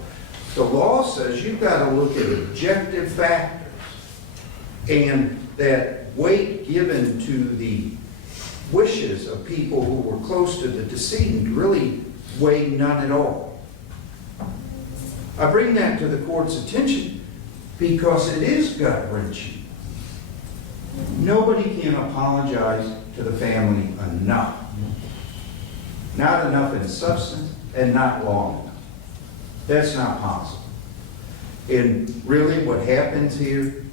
the law says you've got to look at objective factors, and that weight given to the wishes of people who were close to the decedent really weigh none at all. I bring that to the court's attention because it is gut-wrenching. Nobody can apologize to the family enough. Not enough in substance and not long enough. That's not possible. And really what happens here,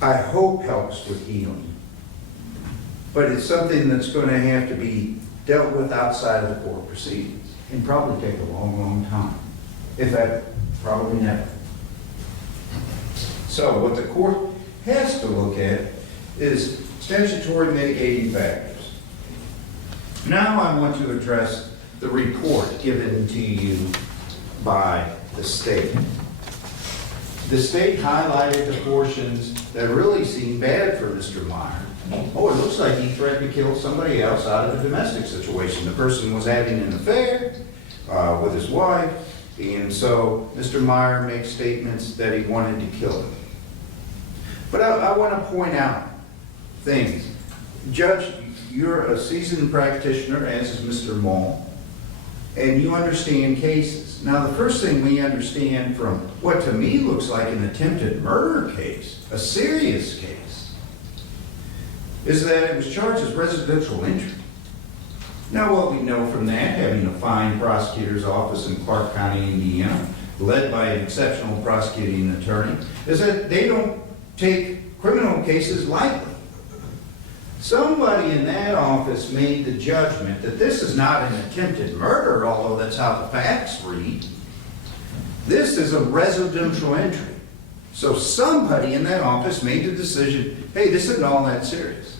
I hope helps with healing. But it's something that's going to have to be dealt with outside of the court proceedings and probably take a long, long time. If that, probably never. So what the court has to look at is statutory mitigating factors. Now I want to address the report given to you by the state. The state highlighted the portions that really seem bad for Mr. Meyer. Oh, it looks like he threatened to kill somebody else out of a domestic situation. The person was having an affair with his wife, and so Mr. Meyer makes statements that he wanted to kill him. But I want to point out things. Judge, you're a seasoned practitioner, as is Mr. Mall, and you understand cases. Now, the first thing we understand from what to me looks like an attempted murder case, a serious case, is that it was charged as residential injury. Now, what we know from that, having a fine prosecutor's office in Clark County, Indiana, led by an exceptional prosecuting attorney, is that they don't take criminal cases lightly. Somebody in that office made the judgment that this is not an attempted murder, although that's how the facts read. This is a residential injury. So somebody in that office made the decision, hey, this isn't all that serious.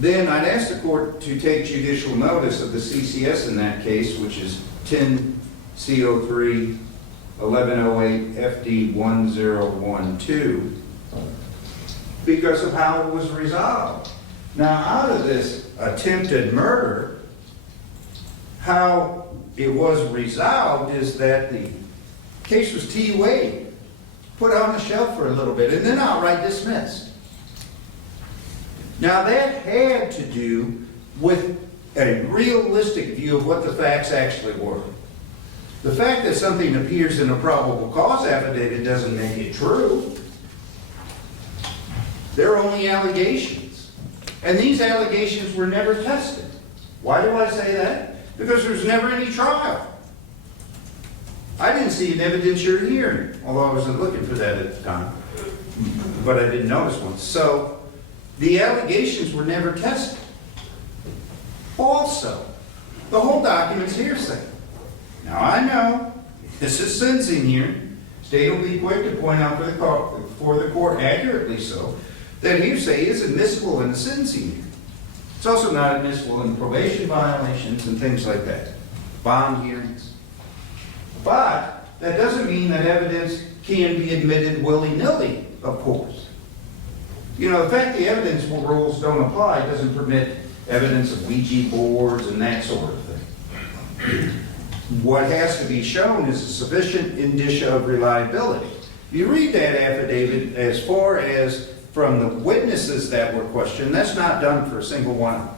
Then I'd ask the court to take judicial notice of the CCS in that case, which is 10 CO3 1108 FD 1012, because of how it was resolved. Now, out of this attempted murder, how it was resolved is that the case was TUA'd, put on the shelf for a little bit, and then outright dismissed. Now, that had to do with a realistic view of what the facts actually were. The fact that something appears in a probable cause affidavit doesn't make it true. They're only allegations. And these allegations were never tested. Why do I say that? Because there's never any trial. I didn't see an evidentiary hearing, although I wasn't looking for that at the time. But I didn't notice one. So, the allegations were never tested. Also, the whole document's hearsay. Now, I know this is sentencing here. State will be quick to point out for the court, accurately so, that hearsay is admissible in the sentencing hearing. It's also not admissible in probation violations and things like that, bond hearings. But that doesn't mean that evidence can be admitted willy-nilly, of course. You know, the fact the evidence rules don't apply doesn't permit evidence of Ouija boards and that sort of thing. What has to be shown is a sufficient indicia of reliability. You read that affidavit as far as from the witnesses that were questioned, that's not done for a single one.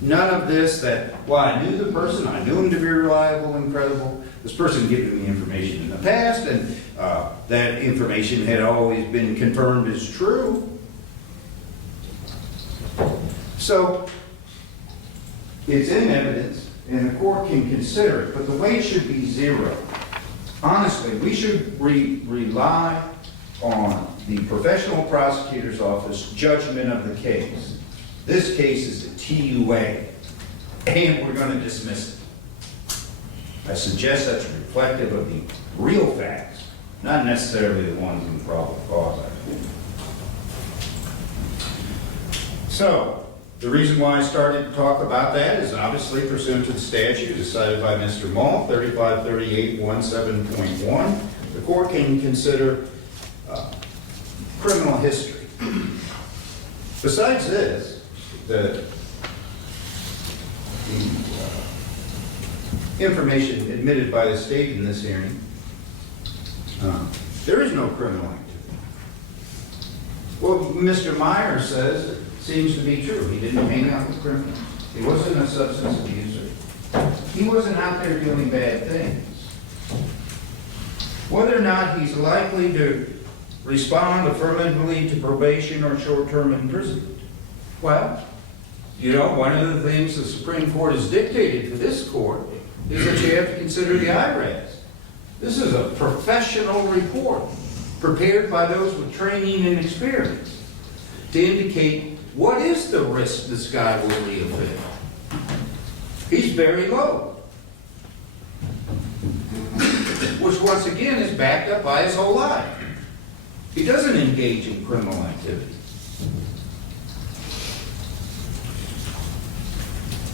None of this that, well, I knew the person, I knew him to be reliable and credible. This person gave me information in the past, and that information had always been confirmed as true. So, it's in evidence, and the court can consider it, but the weight should be zero. Honestly, we should rely on the professional prosecutor's office judgment of the case. This case is a TUA, and we're going to dismiss it. I suggest that's reflective of the real facts, not necessarily the ones in the probable cause. So, the reason why I started to talk about that is obviously pursuant to the statute decided by Mr. Mall, 3538.17.1. The court can consider criminal history. Besides this, the information admitted by the state in this hearing, there is no criminal activity. Well, Mr. Meyer says it seems to be true. He didn't hang out with criminals. He wasn't a substance abuser. He wasn't out there doing bad things. Whether or not he's likely to respond affirmatively to probation or short-term imprisonment. Well, you know, one of the things the Supreme Court has dictated for this court is that you have to consider the IRAS. This is a professional report prepared by those with training and experience to indicate what is the risk this guy will reoffend. He's very low, which once again is backed up by his whole life. He doesn't engage in criminal activity.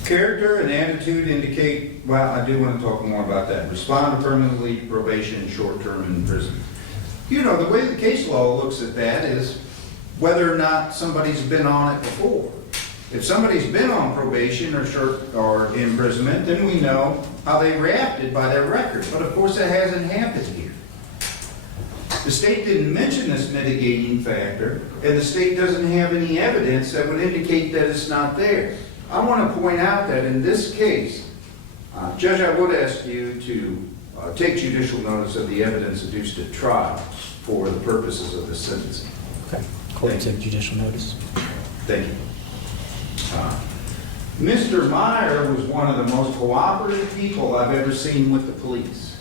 Character and attitude indicate, well, I do want to talk more about that. Respond to permanent leave, probation, short-term imprisonment. You know, the way the case law looks at that is whether or not somebody's been on it before. If somebody's been on probation or imprisonment, then we know how they reacted by their record. But of course, that hasn't happened here. The state didn't mention this mitigating factor, and the state doesn't have any evidence that would indicate that it's not there. I want to point out that in this case, Judge, I would ask you to take judicial notice of the evidence adduced at trial for the purposes of the sentencing. Okay. Court took judicial notice. Thank you. Mr. Meyer was one of the most cooperative people I've ever seen with the police.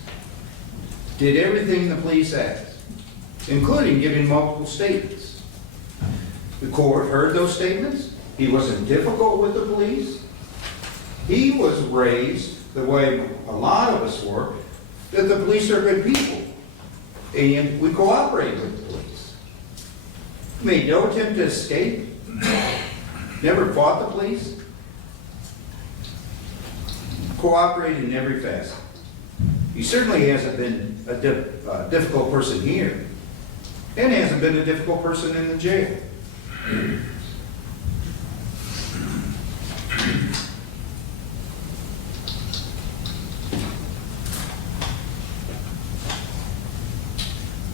Did everything the police asked, including giving multiple statements. The court heard those statements. He wasn't difficult with the police. He was raised the way a lot of us were, that the police are good people. And we cooperate with the police. Made no attempt to escape. Never fought the police. Cooperated in every facet. He certainly hasn't been a difficult person here. And hasn't been a difficult person in the jail.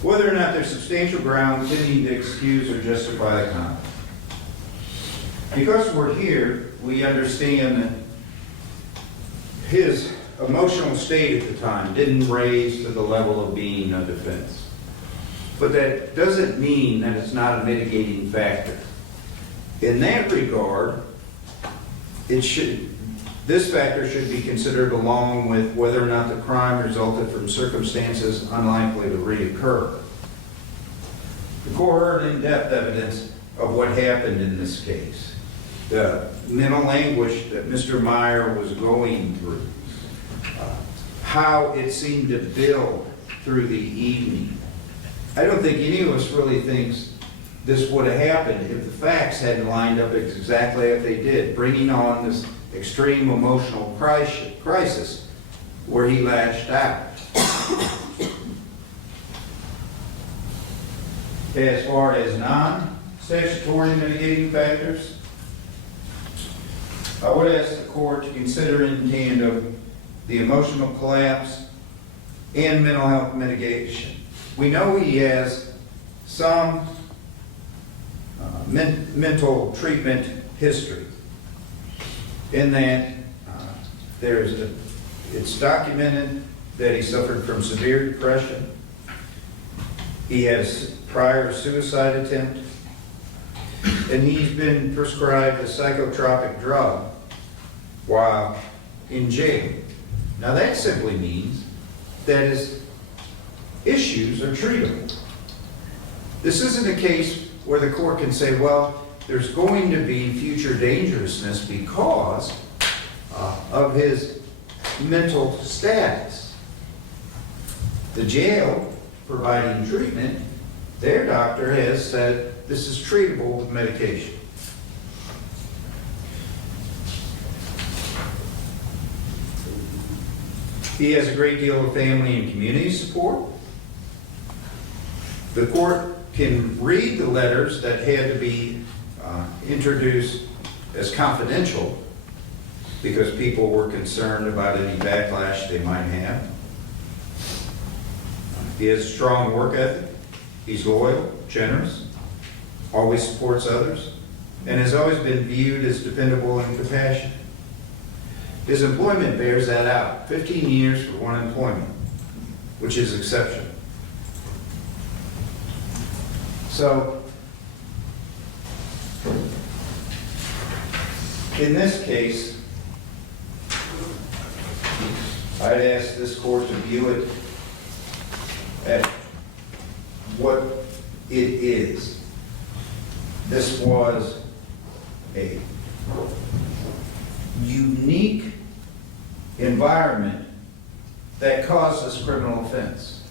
Whether or not there's substantial ground tending to excuse or justify the conduct. Because we're here, we understand that his emotional state at the time didn't raise to the level of being a defense. But that doesn't mean that it's not a mitigating factor. In that regard, this factor should be considered along with whether or not the crime resulted from circumstances unlikely to reoccur. The court heard in-depth evidence of what happened in this case. The mental anguish that Mr. Meyer was going through. How it seemed to build through the evening. I don't think any of us really thinks this would have happened if the facts hadn't lined up exactly as they did, bringing on this extreme emotional crisis where he lashed out. As far as non-statutory mitigating factors, I would ask the court to consider in tandem the emotional collapse and mental health mitigation. We know he has some mental treatment history. In that, it's documented that he suffered from severe depression. He has prior suicide attempt, and he's been prescribed a psychotropic drug while in jail. Now that simply means that his issues are treatable. This isn't a case where the court can say, well, there's going to be future dangerousness because of his mental status. The jail providing treatment, their doctor has said this is treatable with medication. He has a great deal of family and community support. The court can read the letters that had to be introduced as confidential because people were concerned about any backlash they might have. He has a strong work ethic. He's loyal, generous, always supports others, and has always been viewed as dependable and compassionate. His employment bears that out. 15 years for one employment, which is exceptional. So, in this case, I'd ask this court to view it at what it is. This was a unique environment that caused this criminal offense.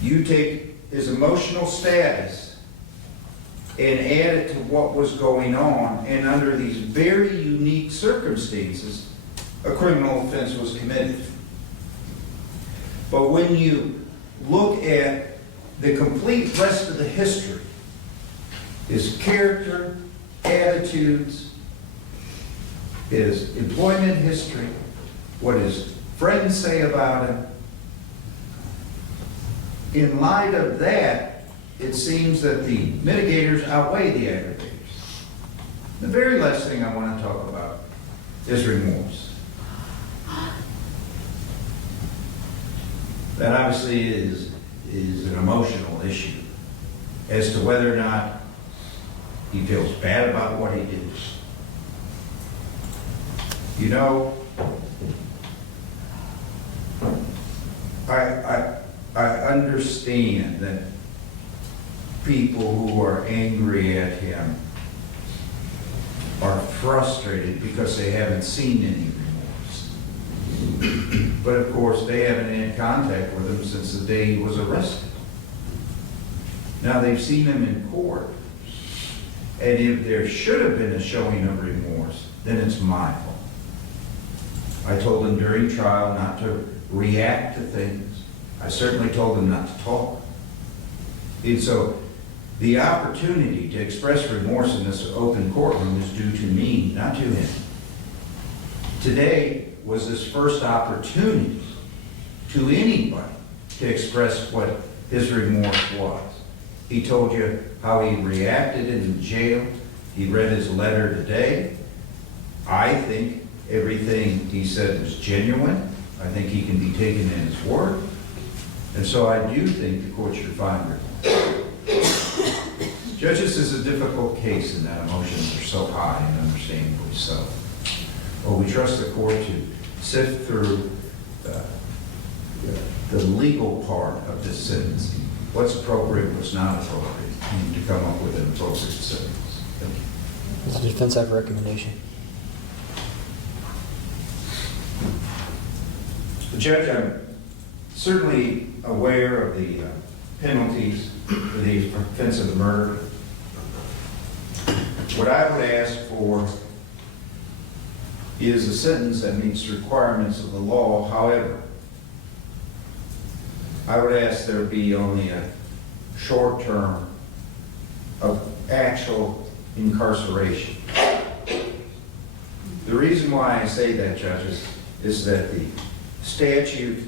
You take his emotional status and add it to what was going on, and under these very unique circumstances, a criminal offense was committed. But when you look at the complete rest of the history, his character, attitudes, his employment history, what his friends say about him, in light of that, it seems that the mitigators outweigh the aggravators. The very last thing I want to talk about is remorse. That obviously is an emotional issue as to whether or not he feels bad about what he did. You know, I understand that people who are angry at him are frustrated because they haven't seen any remorse. But of course, they haven't had contact with him since the day he was arrested. Now they've seen him in court. And if there should have been a showing of remorse, then it's my fault. I told him during trial not to react to things. I certainly told him not to talk. And so the opportunity to express remorse in this open courtroom is due to me, not to him. Today was his first opportunity to anybody to express what his remorse was. He told you how he reacted in the jail. He read his letter today. I think everything he said was genuine. I think he can be taken in his word. And so I do think the court should find remorse. Judges, this is a difficult case in that emotions are so high, and understandably so. Well, we trust the court to sift through the legal part of this sentencing. What's appropriate, what's not appropriate, and to come up with an appropriate sentence. Thank you. Does the defense have a recommendation? Judge, I'm certainly aware of the penalties for the offense of the murder. What I would ask for is a sentence that meets the requirements of the law. However, I would ask there be only a short term of actual incarceration. The reason why I say that, judges, is that the statute,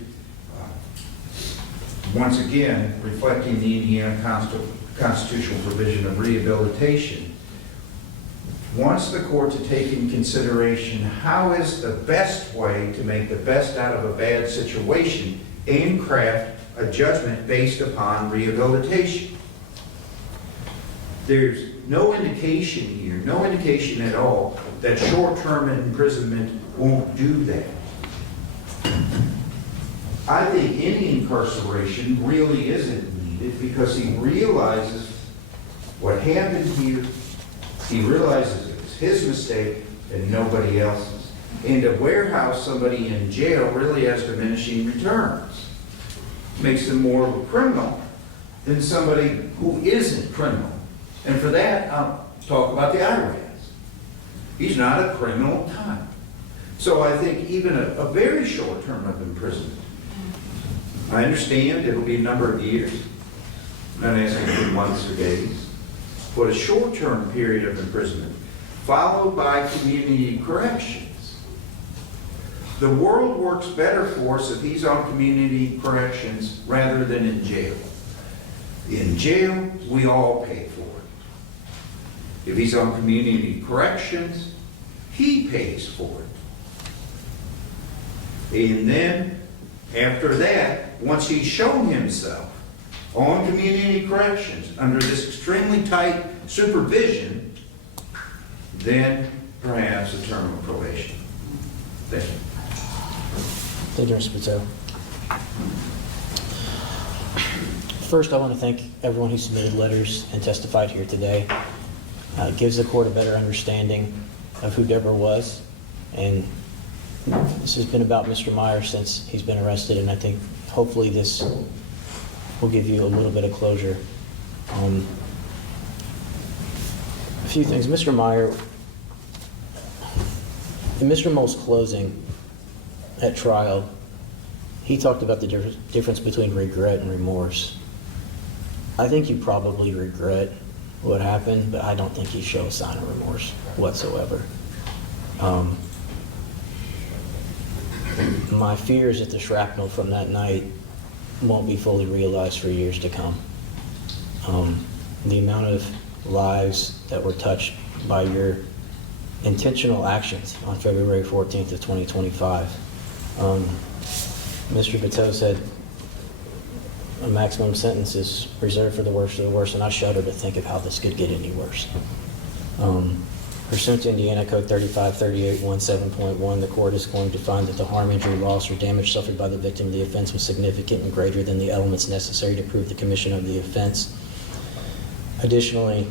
once again, reflecting the Indiana constitutional provision of rehabilitation, wants the court to take in consideration how is the best way to make the best out of a bad situation and craft a judgment based upon rehabilitation. There's no indication here, no indication at all, that short-term imprisonment won't do that. I think any incarceration really isn't needed because he realizes what happened here. He realizes it was his mistake and nobody else's. And to warehouse somebody in jail really has diminishing returns. Makes them more of a criminal than somebody who isn't criminal. And for that, I'll talk about the IRS. He's not a criminal time. So I think even a very short term of imprisonment, I understand it'll be a number of years. I'm not asking for months or days. But a short-term period of imprisonment, followed by community corrections. The world works better for us if he's on community corrections rather than in jail. In jail, we all pay for it. If he's on community corrections, he pays for it. And then, after that, once he's shown himself on community corrections under this extremely tight supervision, then perhaps a term of probation. Thank you. Thank you, Mr. Patel. First, I want to thank everyone who submitted letters and testified here today. It gives the court a better understanding of who Deborah was, and this has been about Mr. Meyer since he's been arrested, and I think hopefully this will give you a little bit of closure. A few things. Mr. Meyer, in Mr. Moll's closing at trial, he talked about the difference between regret and remorse. I think you probably regret what happened, but I don't think you show a sign of remorse whatsoever. My fear is that the shrapnel from that night won't be fully realized for years to come. The amount of lives that were touched by your intentional actions on February 14th of 2025. Mr. Bateau said a maximum sentence is reserved for the worst of the worst, and I shudder to think of how this could get any worse. Pursuant to Indiana Code 353817.1, the court is going to find that the harm, injury, loss, or damage suffered by the victim of the offense was significant and greater than the elements necessary to prove the commission of the offense. Additionally,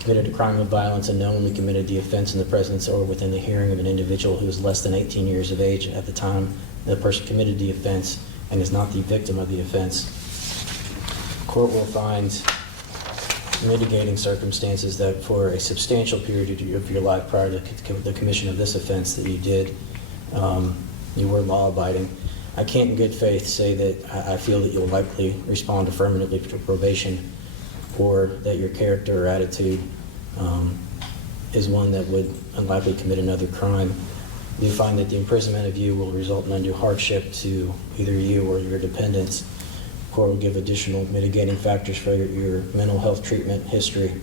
committed a crime of violence and knowingly committed the offense in the presence or within the hearing of an individual who is less than 18 years of age at the time the person committed the offense and is not the victim of the offense. The court will find mitigating circumstances that for a substantial period of your life prior to the commission of this offense that you did, you were law-abiding. I can't in good faith say that I feel that you'll likely respond affirmatively to probation or that your character or attitude is one that would unlikely commit another crime. We find that the imprisonment of you will result in undue hardship to either you or your dependents. The court will give additional mitigating factors for your mental health treatment history.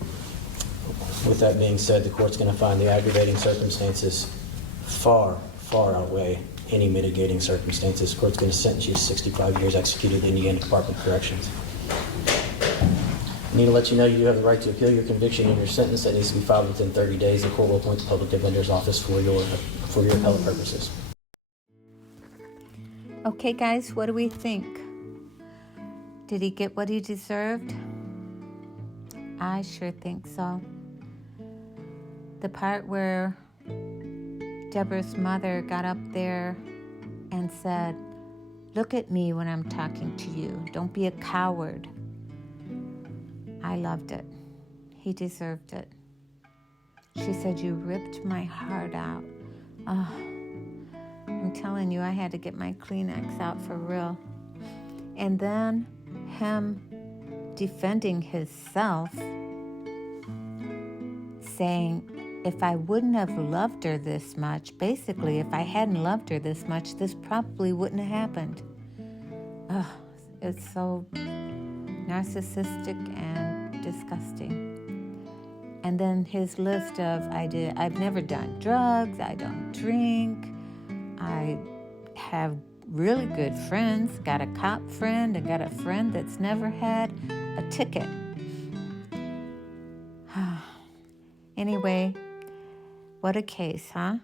With that being said, the court's going to find the aggravating circumstances far, far outweigh any mitigating circumstances. The court's going to sentence you to 65 years executed in the Indiana Department of Corrections. I need to let you know you do have the right to appeal your conviction and your sentence. That needs to be filed within 30 days. The court will appoint the public defender's office for your appellate purposes. Okay, guys, what do we think? Did he get what he deserved? I sure think so. The part where Deborah's mother got up there and said, "Look at me when I'm talking to you. Don't be a coward." I loved it. He deserved it. She said, "You ripped my heart out." Oh, I'm telling you, I had to get my Kleenex out for real. And then him defending himself, saying, if I wouldn't have loved her this much, basically, if I hadn't loved her this much, this probably wouldn't have happened. Oh, it's so narcissistic and disgusting. And then his list of, I've never done drugs, I don't drink, I have really good friends, got a cop friend and got a friend that's never had a ticket. Anyway, what a case, huh?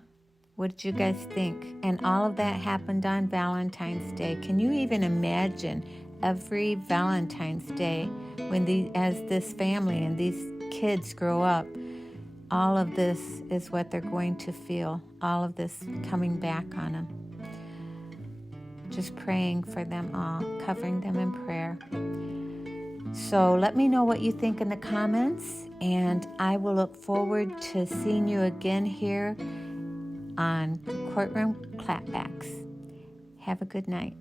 What did you guys think? And all of that happened on Valentine's Day. Can you even imagine every Valentine's Day when as this family and these kids grow up, all of this is what they're going to feel, all of this coming back on them. Just praying for them all, covering them in prayer. So let me know what you think in the comments, and I will look forward to seeing you again here on Courtroom Clapbacks. Have a good night.